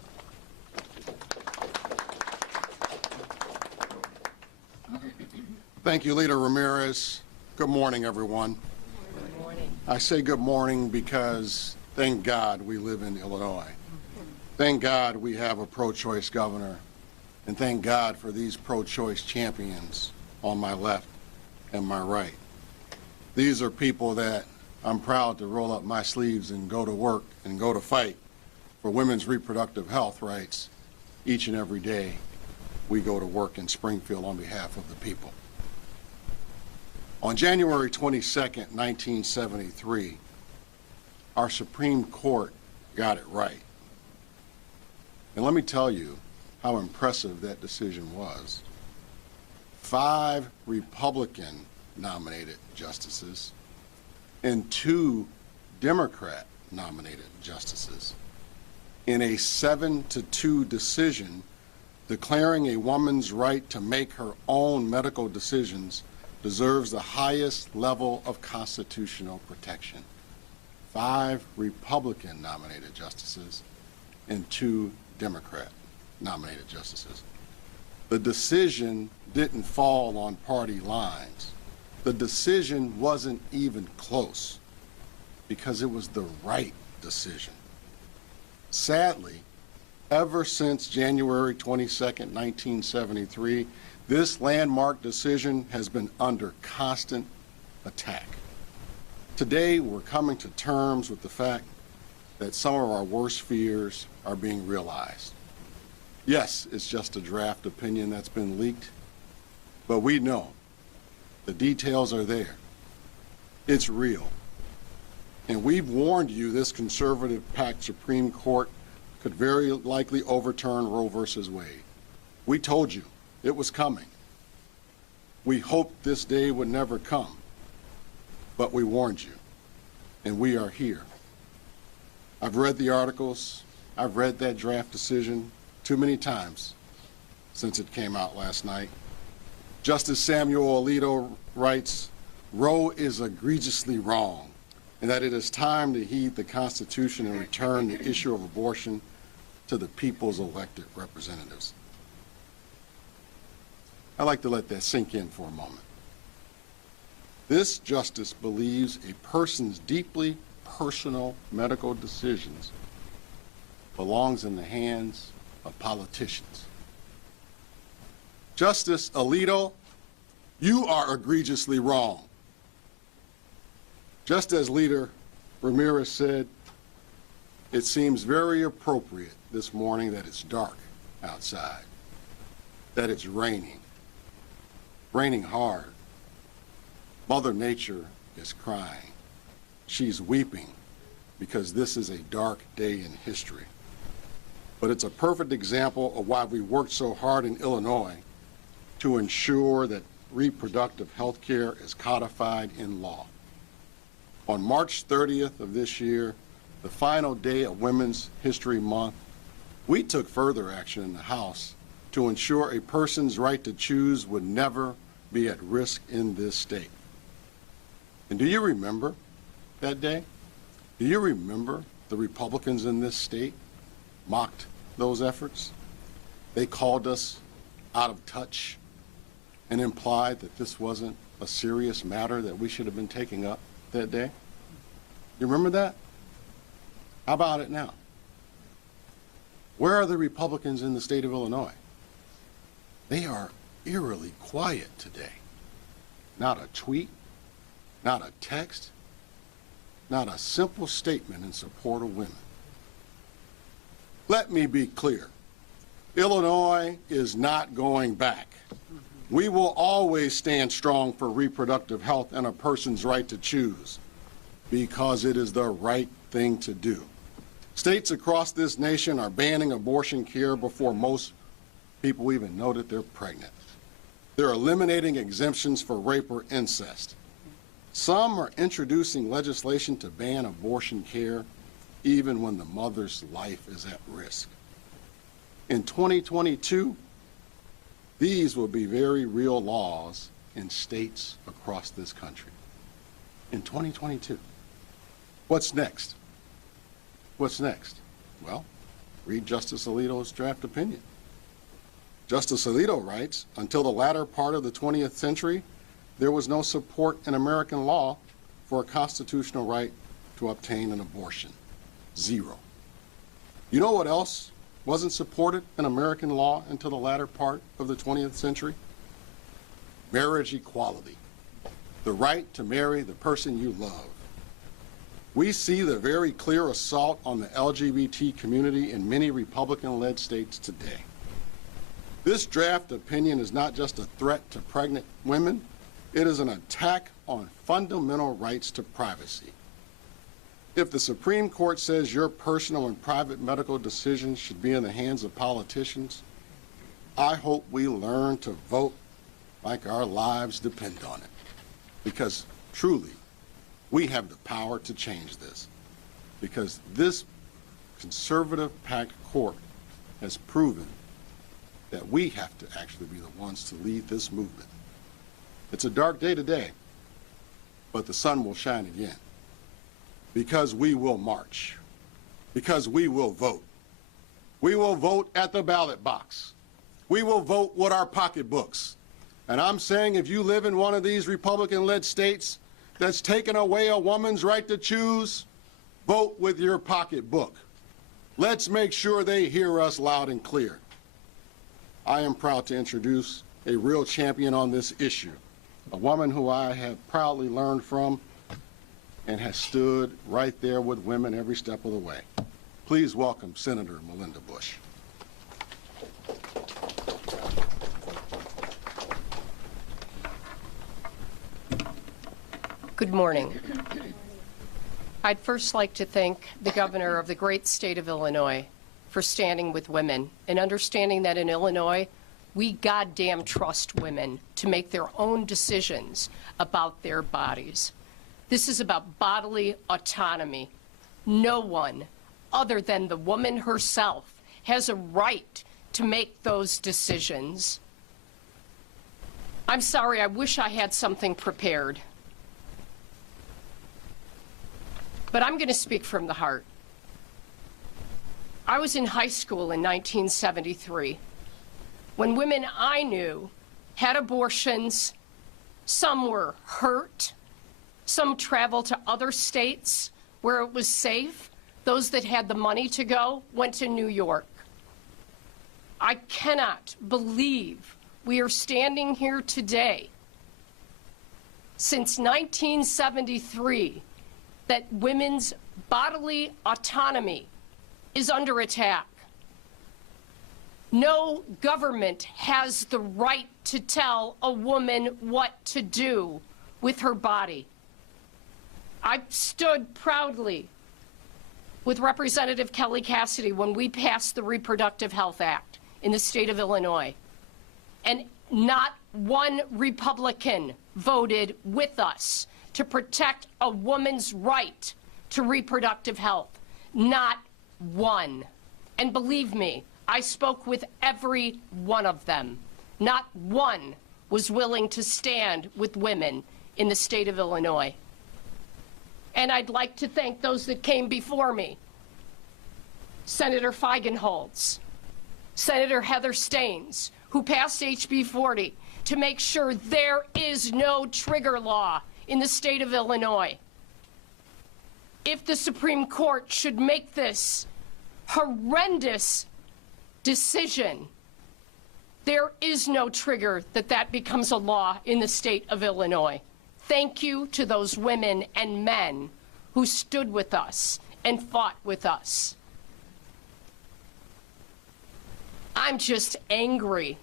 Thank you, Leader Ramirez. Good morning, everyone. Good morning. I say good morning because thank God we live in Illinois. Thank God we have a pro-choice governor. And thank God for these pro-choice champions on my left and my right. These are people that I'm proud to roll up my sleeves and go to work and go to fight for women's reproductive health rights each and every day we go to work in Springfield on behalf of the people. On January 22nd, 1973, our Supreme Court got it right. And let me tell you how impressive that decision was. 5 Republican-nominated justices and 2 Democrat-nominated justices in a 7-2 decision declaring a woman's right to make her own medical decisions deserves the highest level of constitutional protection. 5 Republican-nominated justices and 2 Democrat-nominated justices. The decision didn't fall on party lines. The decision wasn't even close because it was the right decision. Sadly, ever since January 22nd, 1973, this landmark decision has been under constant attack. Today, we're coming to terms with the fact that some of our worst fears are being realized. Yes, it's just a draft opinion that's been leaked, but we know the details are there. It's real. And we've warned you this conservative-packed Supreme Court could very likely overturn Roe versus Wade. We told you it was coming. We hoped this day would never come, but we warned you, and we are here. I've read the articles. I've read that draft decision too many times since it came out last night. Justice Samuel Alito writes, Roe is egregiously wrong, and that it is time to heed the Constitution and return the issue of abortion to the people's elected representatives. I'd like to let that sink in for a moment. This justice believes a person's deeply personal medical decisions belongs in the hands of politicians. Justice Alito, you are egregiously wrong. Just as Leader Ramirez said, it seems very appropriate this morning that it's dark outside, that it's raining hard. Mother Nature is crying. She's weeping because this is a dark day in history. But it's a perfect example of why we worked so hard in Illinois to ensure that reproductive health care is codified in law. On March 30th of this year, the final day of Women's History Month, we took further action in the House to ensure a person's right to choose would never be at risk in this state. And do you remember that day? Do you remember the Republicans in this state mocked those efforts? They called us out of touch and implied that this wasn't a serious matter that we should have been taking up that day. You remember that? How about it now? Where are the Republicans in the state of Illinois? They are eerily quiet today. Not a tweet, not a text, not a simple statement in support of women. Let me be clear. Illinois is not going back. We will always stand strong for reproductive health and a person's right to choose because it is the right thing to do. States across this nation are banning abortion care before most people even know that they're pregnant. They're eliminating exemptions for rape or incest. Some are introducing legislation to ban abortion care even when the mother's life is at risk. In 2022, these will be very real laws in states across this country. In 2022. What's next? What's next? Well, read Justice Alito's draft opinion. Justice Alito writes, until the latter part of the 20th century, there was no support in American law for a constitutional right to obtain an abortion. Zero. You know what else wasn't supported in American law until the latter part of the 20th century? Marriage equality. The right to marry the person you love. We see the very clear assault on the LGBT community in many Republican-led states today. This draft opinion is not just a threat to pregnant women, it is an attack on fundamental rights to privacy. If the Supreme Court says your personal and private medical decisions should be in the hands of politicians, I hope we learn to vote like our lives depend on it. Because truly, we have the power to change this. Because this conservative packed court has proven that we have to actually be the ones to lead this movement. It's a dark day today, but the sun will shine again. Because we will march. Because we will vote. We will vote at the ballot box. We will vote with our pocketbooks. And I'm saying if you live in one of these Republican-led states that's taken away a woman's right to choose, vote with your pocketbook. Let's make sure they hear us loud and clear. I am proud to introduce a real champion on this issue, a woman who I have proudly learned from and has stood right there with women every step of the way. Please welcome Senator Melinda Bush. Good morning. I'd first like to thank the governor of the great state of Illinois for standing with women and understanding that in Illinois, we goddamn trust women to make their own decisions about their bodies. This is about bodily autonomy. No one other than the woman herself has a right to make those decisions. I'm sorry, I wish I had something prepared. But I'm going to speak from the heart. I was in high school in 1973 when women I knew had abortions. Some were hurt. Some traveled to other states where it was safe. Those that had the money to go went to New York. I cannot believe we are standing here today, since 1973, that women's bodily autonomy is under attack. No government has the right to tell a woman what to do with her body. I stood proudly with Representative Kelly Cassidy when we passed the Reproductive Health Act in the state of Illinois. And not one Republican voted with us to protect a woman's right to reproductive health. Not one. And believe me, I spoke with every one of them. Not one was willing to stand with women in the state of Illinois. And I'd like to thank those that came before me. Senator Feigenholz, Senator Heather Staines, who passed HB 40 to make sure there is no trigger law in the state of Illinois. If the Supreme Court should make this horrendous decision, there is no trigger that becomes a law in the state of Illinois. Thank you to those women and men who stood with us and fought with us. I'm just angry.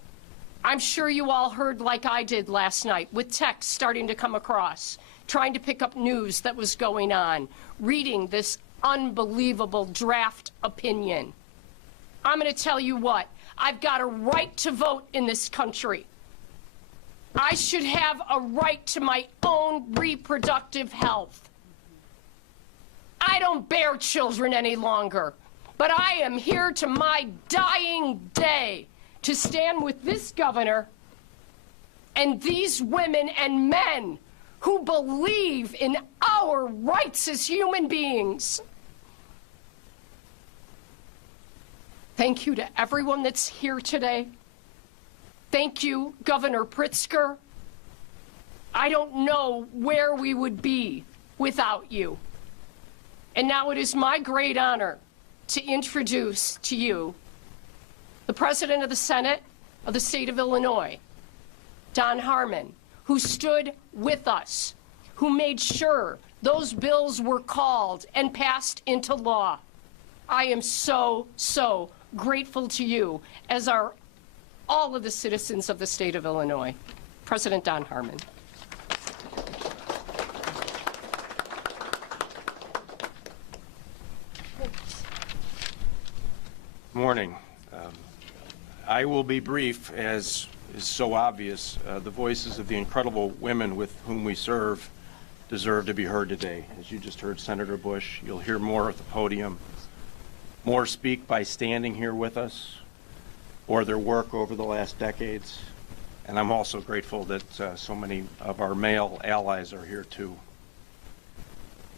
I'm sure you all heard like I did last night, with texts starting to come across, trying to pick up news that was going on, reading this unbelievable draft opinion. I'm going to tell you what, I've got a right to vote in this country. I should have a right to my own reproductive health. I don't bear children any longer, but I am here to my dying day to stand with this governor and these women and men who believe in our rights as human beings. Thank you to everyone that's here today. Thank you, Governor Pritzker. I don't know where we would be without you. And now it is my great honor to introduce to you the President of the Senate of the state of Illinois, Don Harmon, who stood with us, who made sure those bills were called and passed into law. I am so, so grateful to you, as are all of the citizens of the state of Illinois. President Don Harmon. Morning. I will be brief, as is so obvious. The voices of the incredible women with whom we serve deserve to be heard today. As you just heard Senator Bush, you'll hear more at the podium. More speak by standing here with us, or their work over the last decades. And I'm also grateful that so many of our male allies are here too.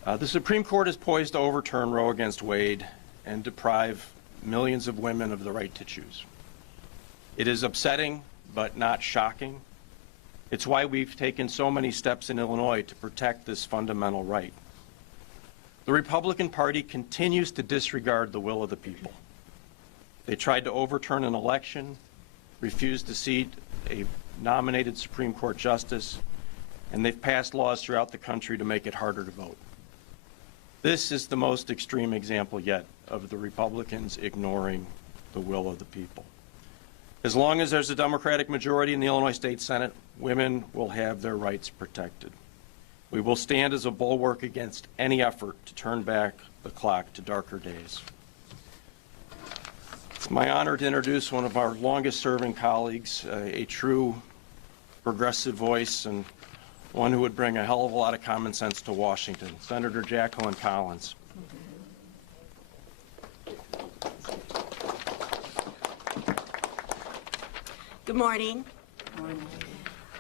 The Supreme Court is poised to overturn Roe against Wade and deprive millions of women of the right to choose. It is upsetting, but not shocking. It's why we've taken so many steps in Illinois to protect this fundamental right. The Republican Party continues to disregard the will of the people. They tried to overturn an election, refused to seat a nominated Supreme Court justice, and they've passed laws throughout the country to make it harder to vote. This is the most extreme example yet of the Republicans ignoring the will of the people. As long as there's a Democratic majority in the Illinois State Senate, women will have their rights protected. We will stand as a bulwark against any effort to turn back the clock to darker days. It's my honor to introduce one of our longest-serving colleagues, a true progressive voice and one who would bring a hell of a lot of common sense to Washington, Senator Jacqueline Collins. Good morning.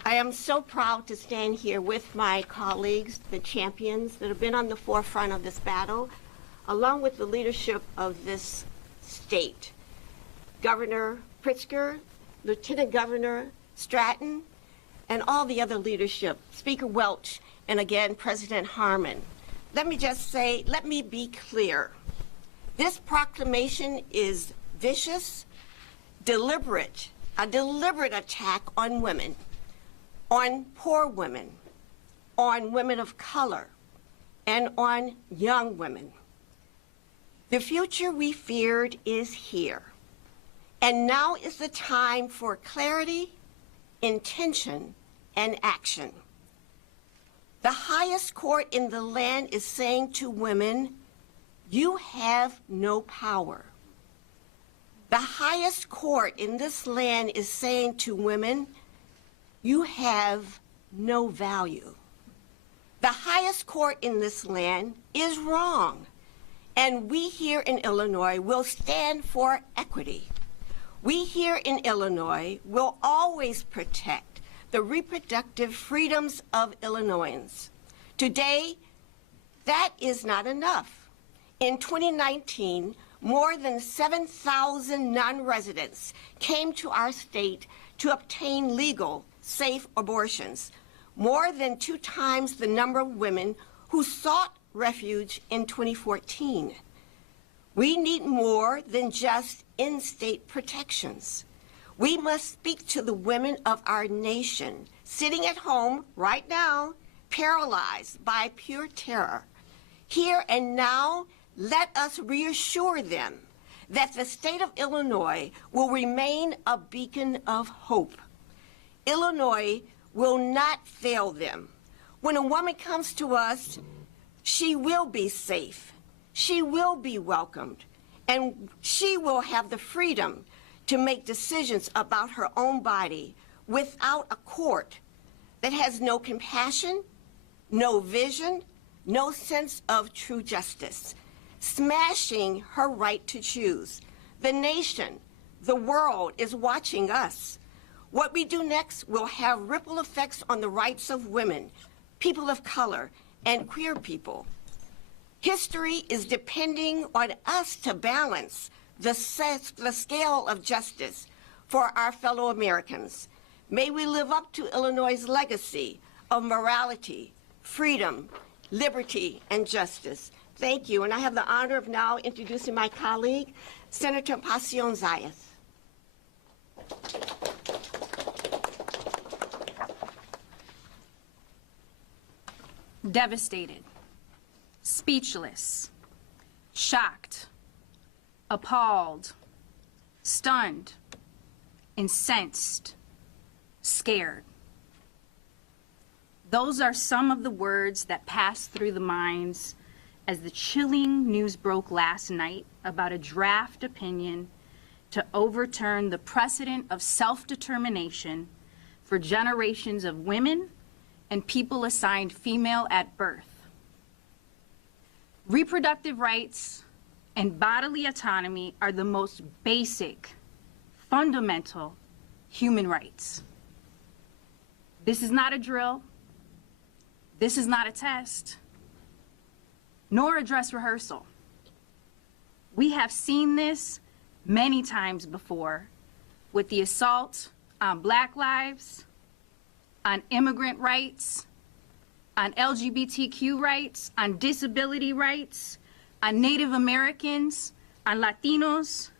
I am so proud to stand here with my colleagues, the champions that have been on the forefront of this battle, along with the leadership of this state. Governor Pritzker, Lieutenant Governor Stratton, and all the other leadership, Speaker Welch, and again, President Harmon. Let me just say, let me be clear. This proclamation is vicious, deliberate, a deliberate attack on women, on poor women, on women of color, and on young women. The future we feared is here, and now is the time for clarity, intention, and action. The highest court in the land is saying to women, you have no power. The highest court in this land is saying to women, you have no value. The highest court in this land is wrong, and we here in Illinois will stand for equity. We here in Illinois will always protect the reproductive freedoms of Illinoisans. Today, that is not enough. In 2019, more than 7,000 non-residents came to our state to obtain legal, safe abortions, more than 2 times the number of women who sought refuge in 2014. We need more than just in-state protections. We must speak to the women of our nation sitting at home right now, paralyzed by pure terror. Here and now, let us reassure them that the state of Illinois will remain a beacon of hope. Illinois will not fail them. When a woman comes to us, she will be safe, she will be welcomed, and she will have the freedom to make decisions about her own body without a court that has no compassion, no vision, no sense of true justice, smashing her right to choose. The nation, the world is watching us. What we do next will have ripple effects on the rights of women, people of color, and queer people. History is depending on us to balance the scale of justice for our fellow Americans. May we live up to Illinois' legacy of morality, freedom, liberty, and justice. Thank you, and I have the honor of now introducing my colleague, Senator Pasion Zayas. Devastated, speechless, shocked, appalled, stunned, incensed, scared. Those are some of the words that passed through the minds as the chilling news broke last night about a draft opinion to overturn the precedent of self-determination for generations of women and people assigned female at birth. Reproductive rights and bodily autonomy are the most basic, fundamental human rights. This is not a drill. This is not a test, nor a dress rehearsal. We have seen this many times before with the assault on Black lives, on immigrant rights, on LGBTQ rights, on disability rights, on Native Americans, on Latinos.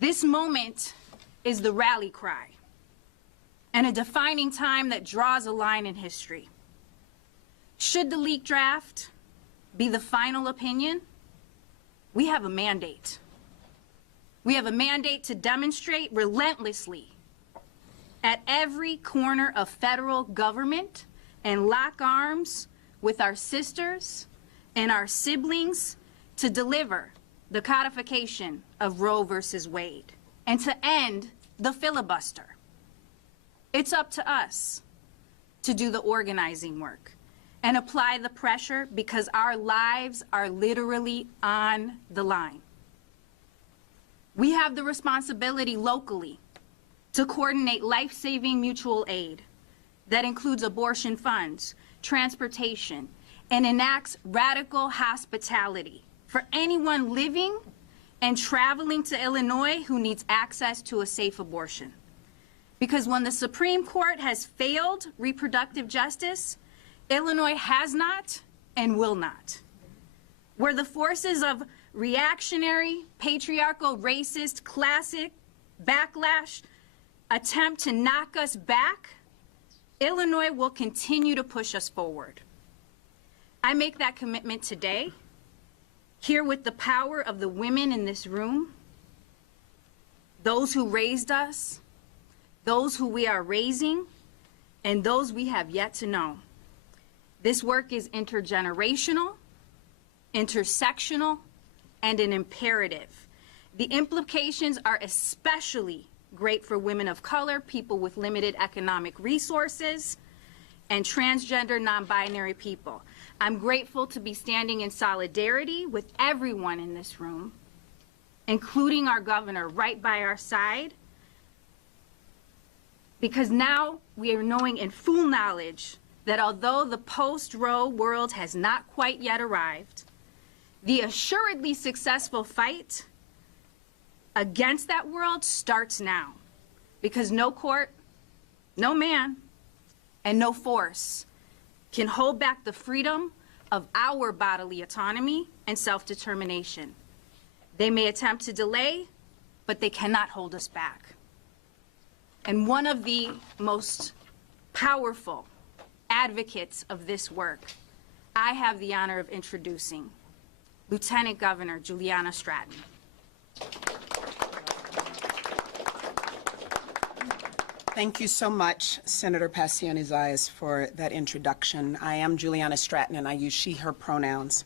This moment is the rally cry and a defining time that draws a line in history. Should the leaked draft be the final opinion, we have a mandate. We have a mandate to demonstrate relentlessly at every corner of federal government and lock arms with our sisters and our siblings to deliver the codification of Roe versus Wade and to end the filibuster. It's up to us to do the organizing work and apply the pressure because our lives are literally on the line. We have the responsibility locally to coordinate life-saving mutual aid that includes abortion funds, transportation, and enacts radical hospitality for anyone living and traveling to Illinois who needs access to a safe abortion. Because when the Supreme Court has failed reproductive justice, Illinois has not and will not. Where the forces of reactionary, patriarchal, racist, classic backlash attempt to knock us back, Illinois will continue to push us forward. I make that commitment today, here with the power of the women in this room, those who raised us, those who we are raising, and those we have yet to know. This work is intergenerational, intersectional, and an imperative. The implications are especially great for women of color, people with limited economic resources, and transgender non-binary people. I'm grateful to be standing in solidarity with everyone in this room, including our governor right by our side, because now we are knowing in full knowledge that although the post-Roe world has not quite yet arrived, the assuredly successful fight against that world starts now, because no court, no man, and no force can hold back the freedom of our bodily autonomy and self-determination. They may attempt to delay, but they cannot hold us back. And one of the most powerful advocates of this work, I have the honor of introducing Lieutenant Governor Juliana Stratton. Thank you so much, Senator Pacione-Zayas, for that introduction. I am Juliana Stratton, and I use she, her pronouns.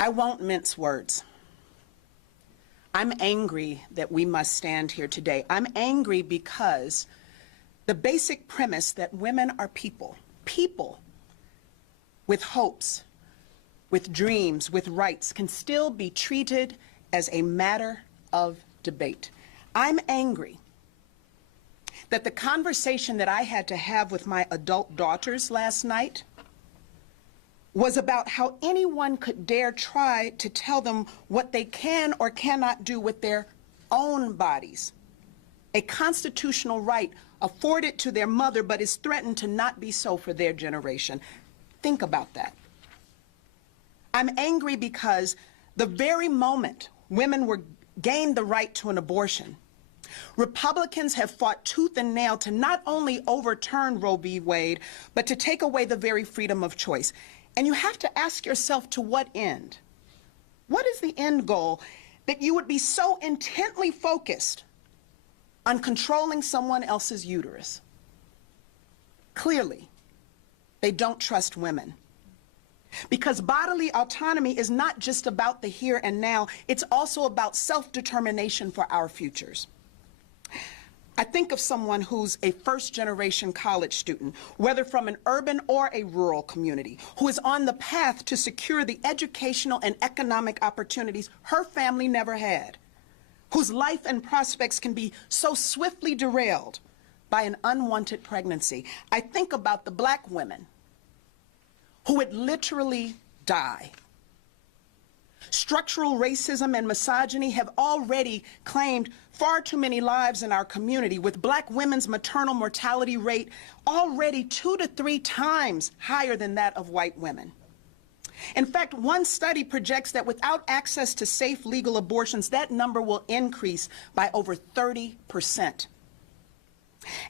I won't mince words. I'm angry that we must stand here today. I'm angry because the basic premise that women are people, people with hopes, with dreams, with rights, can still be treated as a matter of debate. I'm angry that the conversation that I had to have with my adult daughters last night was about how anyone could dare try to tell them what they can or cannot do with their own bodies. A constitutional right afforded to their mother, but is threatened to not be so for their generation. Think about that. I'm angry because the very moment women were gained the right to an abortion, Republicans have fought tooth and nail to not only overturn Roe v. Wade, but to take away the very freedom of choice. And you have to ask yourself, to what end? What is the end goal that you would be so intently focused on controlling someone else's uterus? Clearly, they don't trust women. Because bodily autonomy is not just about the here and now, it's also about self-determination for our futures. I think of someone who's a first-generation college student, whether from an urban or a rural community, who is on the path to secure the educational and economic opportunities her family never had, whose life and prospects can be so swiftly derailed by an unwanted pregnancy. I think about the black women who would literally die. Structural racism and misogyny have already claimed far too many lives in our community, with black women's maternal mortality rate already 2 to 3 times higher than that of white women. In fact, one study projects that without access to safe legal abortions, that number will increase by over 30%.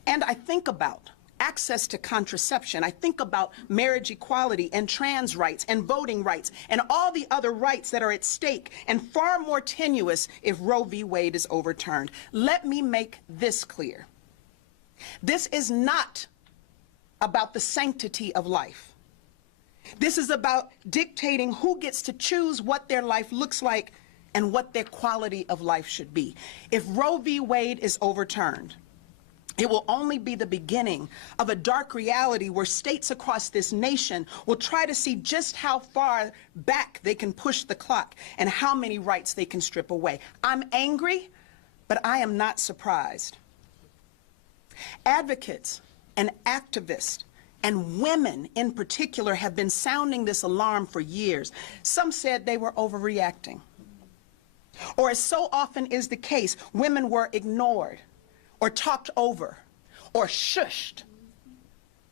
And I think about access to contraception. I think about marriage equality and trans rights and voting rights and all the other rights that are at stake and far more tenuous if Roe v. Wade is overturned. Let me make this clear. This is not about the sanctity of life. This is about dictating who gets to choose what their life looks like and what their quality of life should be. If Roe v. Wade is overturned, it will only be the beginning of a dark reality where states across this nation will try to see just how far back they can push the clock and how many rights they can strip away. I'm angry, but I am not surprised. Advocates and activists and women in particular have been sounding this alarm for years. Some said they were overreacting. Or, as so often is the case, women were ignored or talked over, or shushed.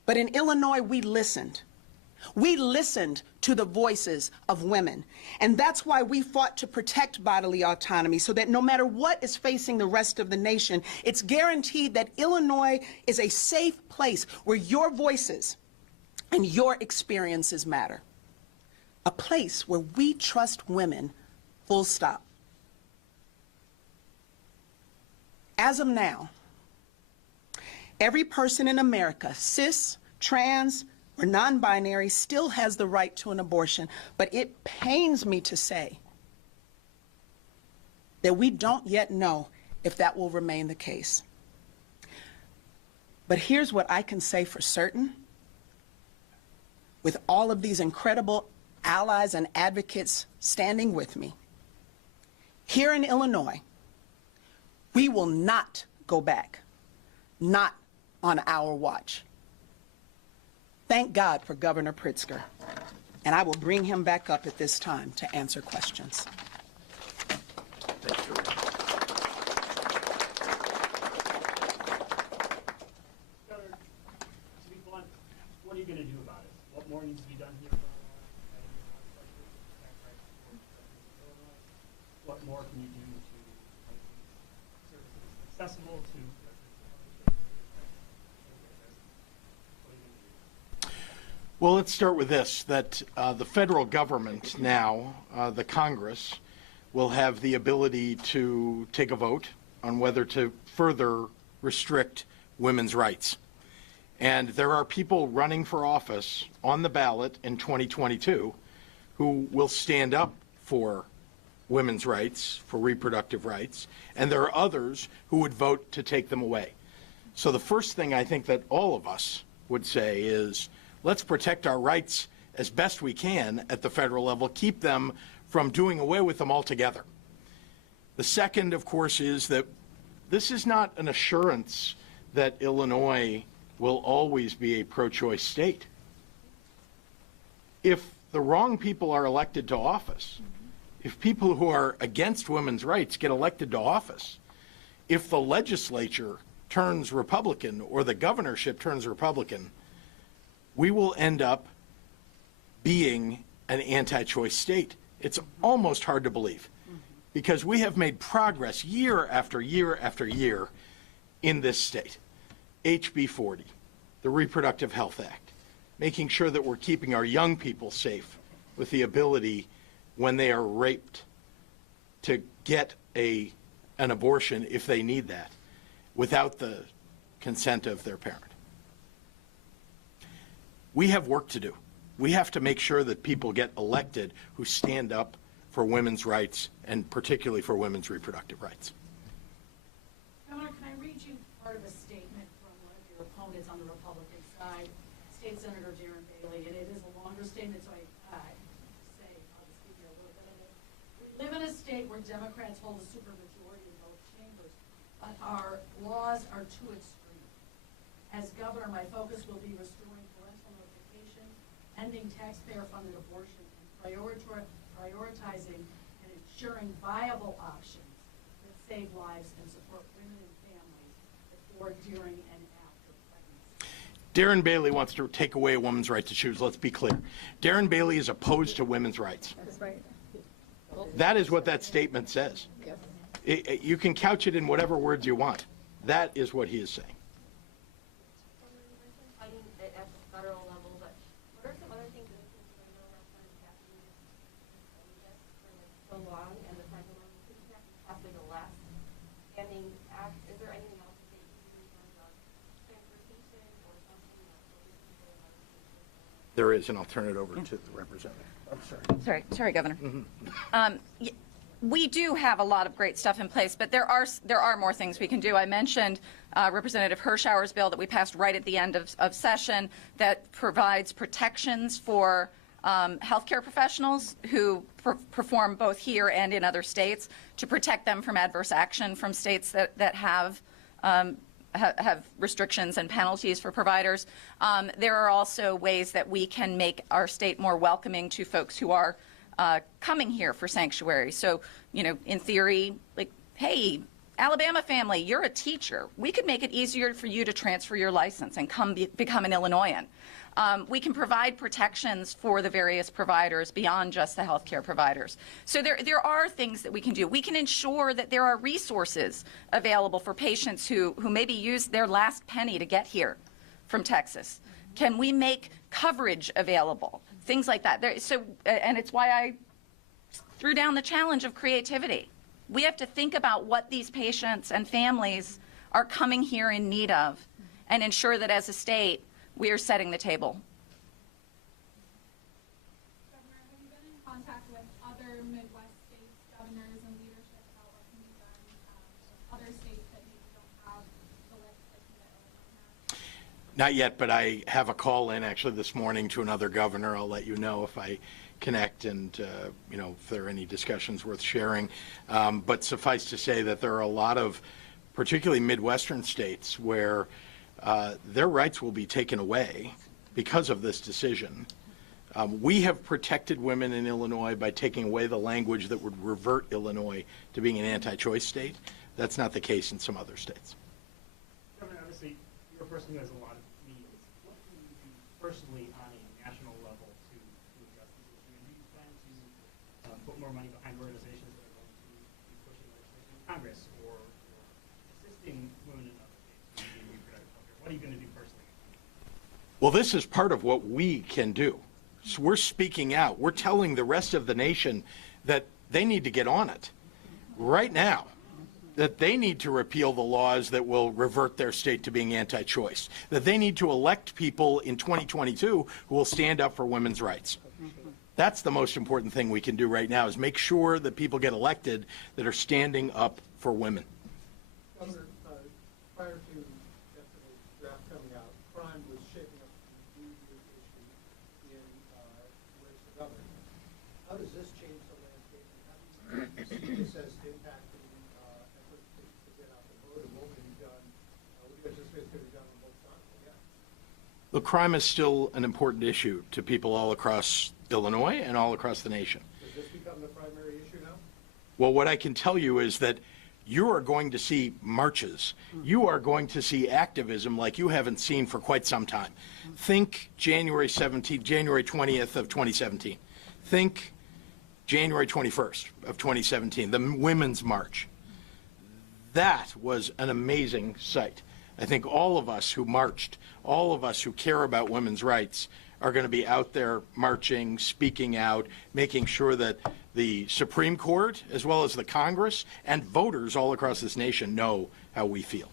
But in Illinois, we listened. We listened to the voices of women. And that's why we fought to protect bodily autonomy, so that no matter what is facing the rest of the nation, it's guaranteed that Illinois is a safe place where your voices and your experiences matter. A place where we trust women, full stop. As of now, every person in America, cis, trans, or non-binary, still has the right to an abortion, but it pains me to say that we don't yet know if that will remain the case. But here's what I can say for certain. With all of these incredible allies and advocates standing with me, here in Illinois, we will not go back, not on our watch. Thank God for Governor Pritzker, and I will bring him back up at this time to answer questions. Thank you. Governor, to be blunt, what are you going to do about it? What more needs to be done here? What more can you do accessible to. Well, let's start with this, that the federal government now, the Congress, will have the ability to take a vote on whether to further restrict women's rights. And there are people running for office on the ballot in 2022 who will stand up for women's rights, for reproductive rights, and there are others who would vote to take them away. So the first thing I think that all of us would say is, let's protect our rights as best we can at the federal level, keep them from doing away with them altogether. The second, of course, is that this is not an assurance that Illinois will always be a pro-choice state. If the wrong people are elected to office, if people who are against women's rights get elected to office, if the legislature turns Republican or the governorship turns Republican, we will end up being an anti-choice state. It's almost hard to believe because we have made progress year after year after year in this state. HB 40, the Reproductive Health Act, making sure that we're keeping our young people safe with the ability when they are raped to get an abortion if they need that without the consent of their parent. We have work to do. We have to make sure that people get elected who stand up for women's rights and particularly for women's reproductive rights. Governor, can I read you part of a statement from one of your opponents on the Republican side, State Senator Darren Bailey, and it is a longer statement, so I'll just give you a little bit of it. We live in a state where Democrats hold a supermajority in both chambers, but our laws are too extreme. As governor, my focus will be restoring parental notification, ending taxpayer-funded abortion, and prioritizing and ensuring viable options that save lives and support women and families before, during, and after pregnancy. Darren Bailey wants to take away a woman's right to choose. Let's be clear. Darren Bailey is opposed to women's rights. That's right. That is what that statement says. You can couch it in whatever words you want. That is what he is saying. Fighting at the federal level, but what are some other things that I know are kind of happening for so long, and the federal level could possibly the last standing act? Is there anything else that you can do in terms of transportation or something else? There is, and I'll turn it over to the representative. I'm sorry. Sorry, Governor. We do have a lot of great stuff in place, but there are more things we can do. I mentioned Representative Hirschauer's bill that we passed right at the end of session that provides protections for healthcare professionals who perform both here and in other states to protect them from adverse action from states that have restrictions and penalties for providers. There are also ways that we can make our state more welcoming to folks who are coming here for sanctuary. So, in theory, like, hey, Alabama family, you're a teacher. We could make it easier for you to transfer your license and become an Illinoisan. We can provide protections for the various providers beyond just the healthcare providers. So there are things that we can do. We can ensure that there are resources available for patients who maybe used their last penny to get here from Texas. Can we make coverage available? Things like that. And it's why I threw down the challenge of creativity. We have to think about what these patients and families are coming here in need of and ensure that as a state, we are setting the table. Governor, have you been in contact with other Midwest states, governors, and leadership about what can be done with other states that maybe don't have the legislation that Illinois has? Not yet, but I have a call in actually this morning to another governor. I'll let you know if I connect and, if there are any discussions worth sharing. But suffice to say that there are a lot of, particularly Midwestern states, where their rights will be taken away because of this decision. We have protected women in Illinois by taking away the language that would revert Illinois to being an anti-choice state. That's not the case in some other states. Governor, obviously, you're a person who has a lot of means. What can you do personally on a national level to address this issue? And do you plan to put more money behind organizations that are going to be pushing legislation in Congress or assisting Well, this is part of what we can do. So we're speaking out. We're telling the rest of the nation that they need to get on it right now, that they need to repeal the laws that will revert their state to being anti-choice, that they need to elect people in 2022 who will stand up for women's rights. That's the most important thing we can do right now, is make sure that people get elected that are standing up for women. Governor, prior to yesterday's draft coming out, crime was shaping up to be the issue in where's the governor. How does this change the landscape? And how do you see this as impacting efforts to get out the vote, and what can be done? What do you anticipate is going to be done on both sides? Yeah. Look, crime is still an important issue to people all across Illinois and all across the nation. Does this become the primary issue now? Well, what I can tell you is that you are going to see marches. You are going to see activism like you haven't seen for quite some time. Think January 17th, January 20th of 2017. Think January 21st of 2017, the Women's March. That was an amazing sight. I think all of us who marched, all of us who care about women's rights, are going to be out there marching, speaking out, making sure that the Supreme Court, as well as the Congress, and voters all across this nation know how we feel.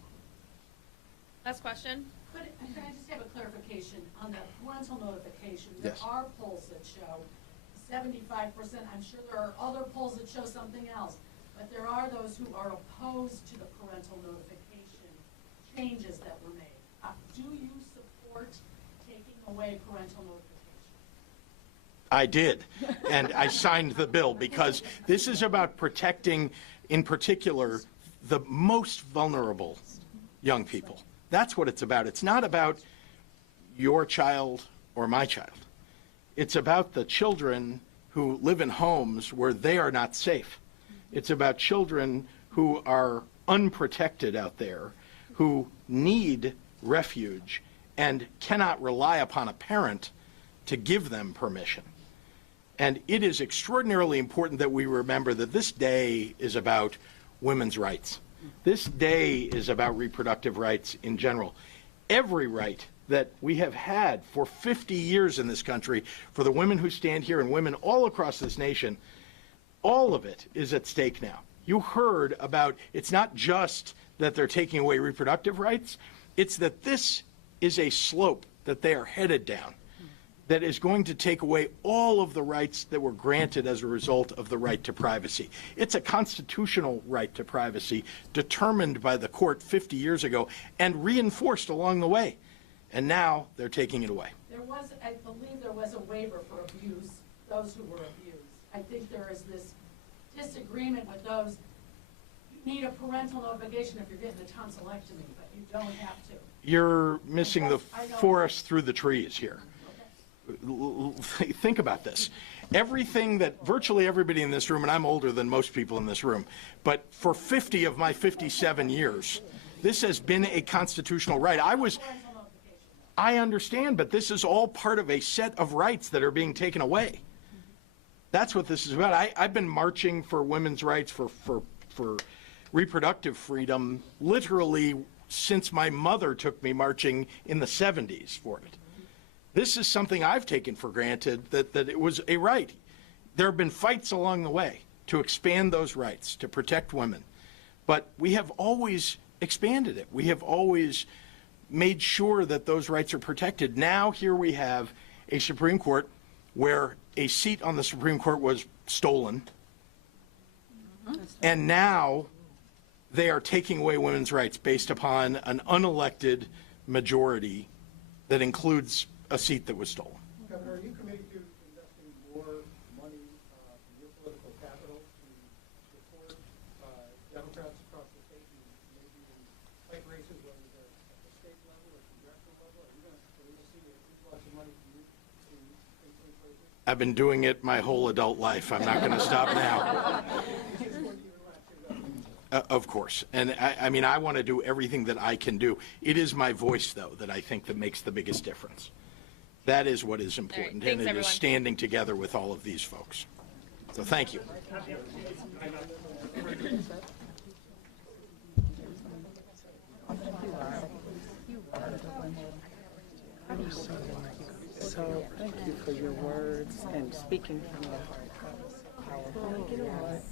Last question. Can I just have a clarification on the parental notification? There Yes. are polls that show 75%. I'm sure there are other polls that show something else, but there are those who are opposed to the parental notification changes that were made. Do you support taking away parental notification? I did, and I signed the bill because this is about protecting, in particular, the most vulnerable young people. That's what it's about. It's not about your child or my child. It's about the children who live in homes where they are not safe. It's about children who are unprotected out there, who need refuge and cannot rely upon a parent to give them permission. And it is extraordinarily important that we remember that this day is about women's rights. This day is about reproductive rights in general. Every right that we have had for 50 years in this country for the women who stand here and women all across this nation, all of it is at stake now. You heard about, it's not just that they're taking away reproductive rights, it's that this is a slope that they are headed down that is going to take away all of the rights that were granted as a result of the right to privacy. It's a constitutional right to privacy determined by the court 50 years ago and reinforced along the way. And now they're taking it away. I believe there was a waiver for abuse, those who were abused. I think there is this disagreement with those. You need a parental notification if you're getting a tonsillectomy, but you don't have to. You're missing the forest through the trees here. Think about this. Everything that virtually everybody in this room, and I'm older than most people in this room, but for 50 of my 57 years, this has been a constitutional right. I understand, but this is all part of a set of rights that are being taken away. That's what this is about. I've been marching for women's rights, for reproductive freedom, literally since my mother took me marching in the 70s for it. This is something I've taken for granted, that it was a right. There have been fights along the way to expand those rights, to protect women. But we have always expanded it. We have always made sure that those rights are protected. Now here we have a Supreme Court where a seat on the Supreme Court was stolen. And now they are taking away women's rights based upon an unelected majority that includes a seat that was stolen. Governor, are you committed to investing more money from your political capital to support Democrats across the state and maybe even fight races, whether they're at the state level or congressional level? Are you going to see an influx of money from you in swing places? I've been doing it my whole adult life. I'm not going to stop now. Of course. And I mean, I want to do everything that I can do. It is my voice, though, that I think that makes the biggest difference. That is what is important, and it is standing together with all of these folks. So thank you. Thank you for your words and speaking from your heart. That was powerful. You know what?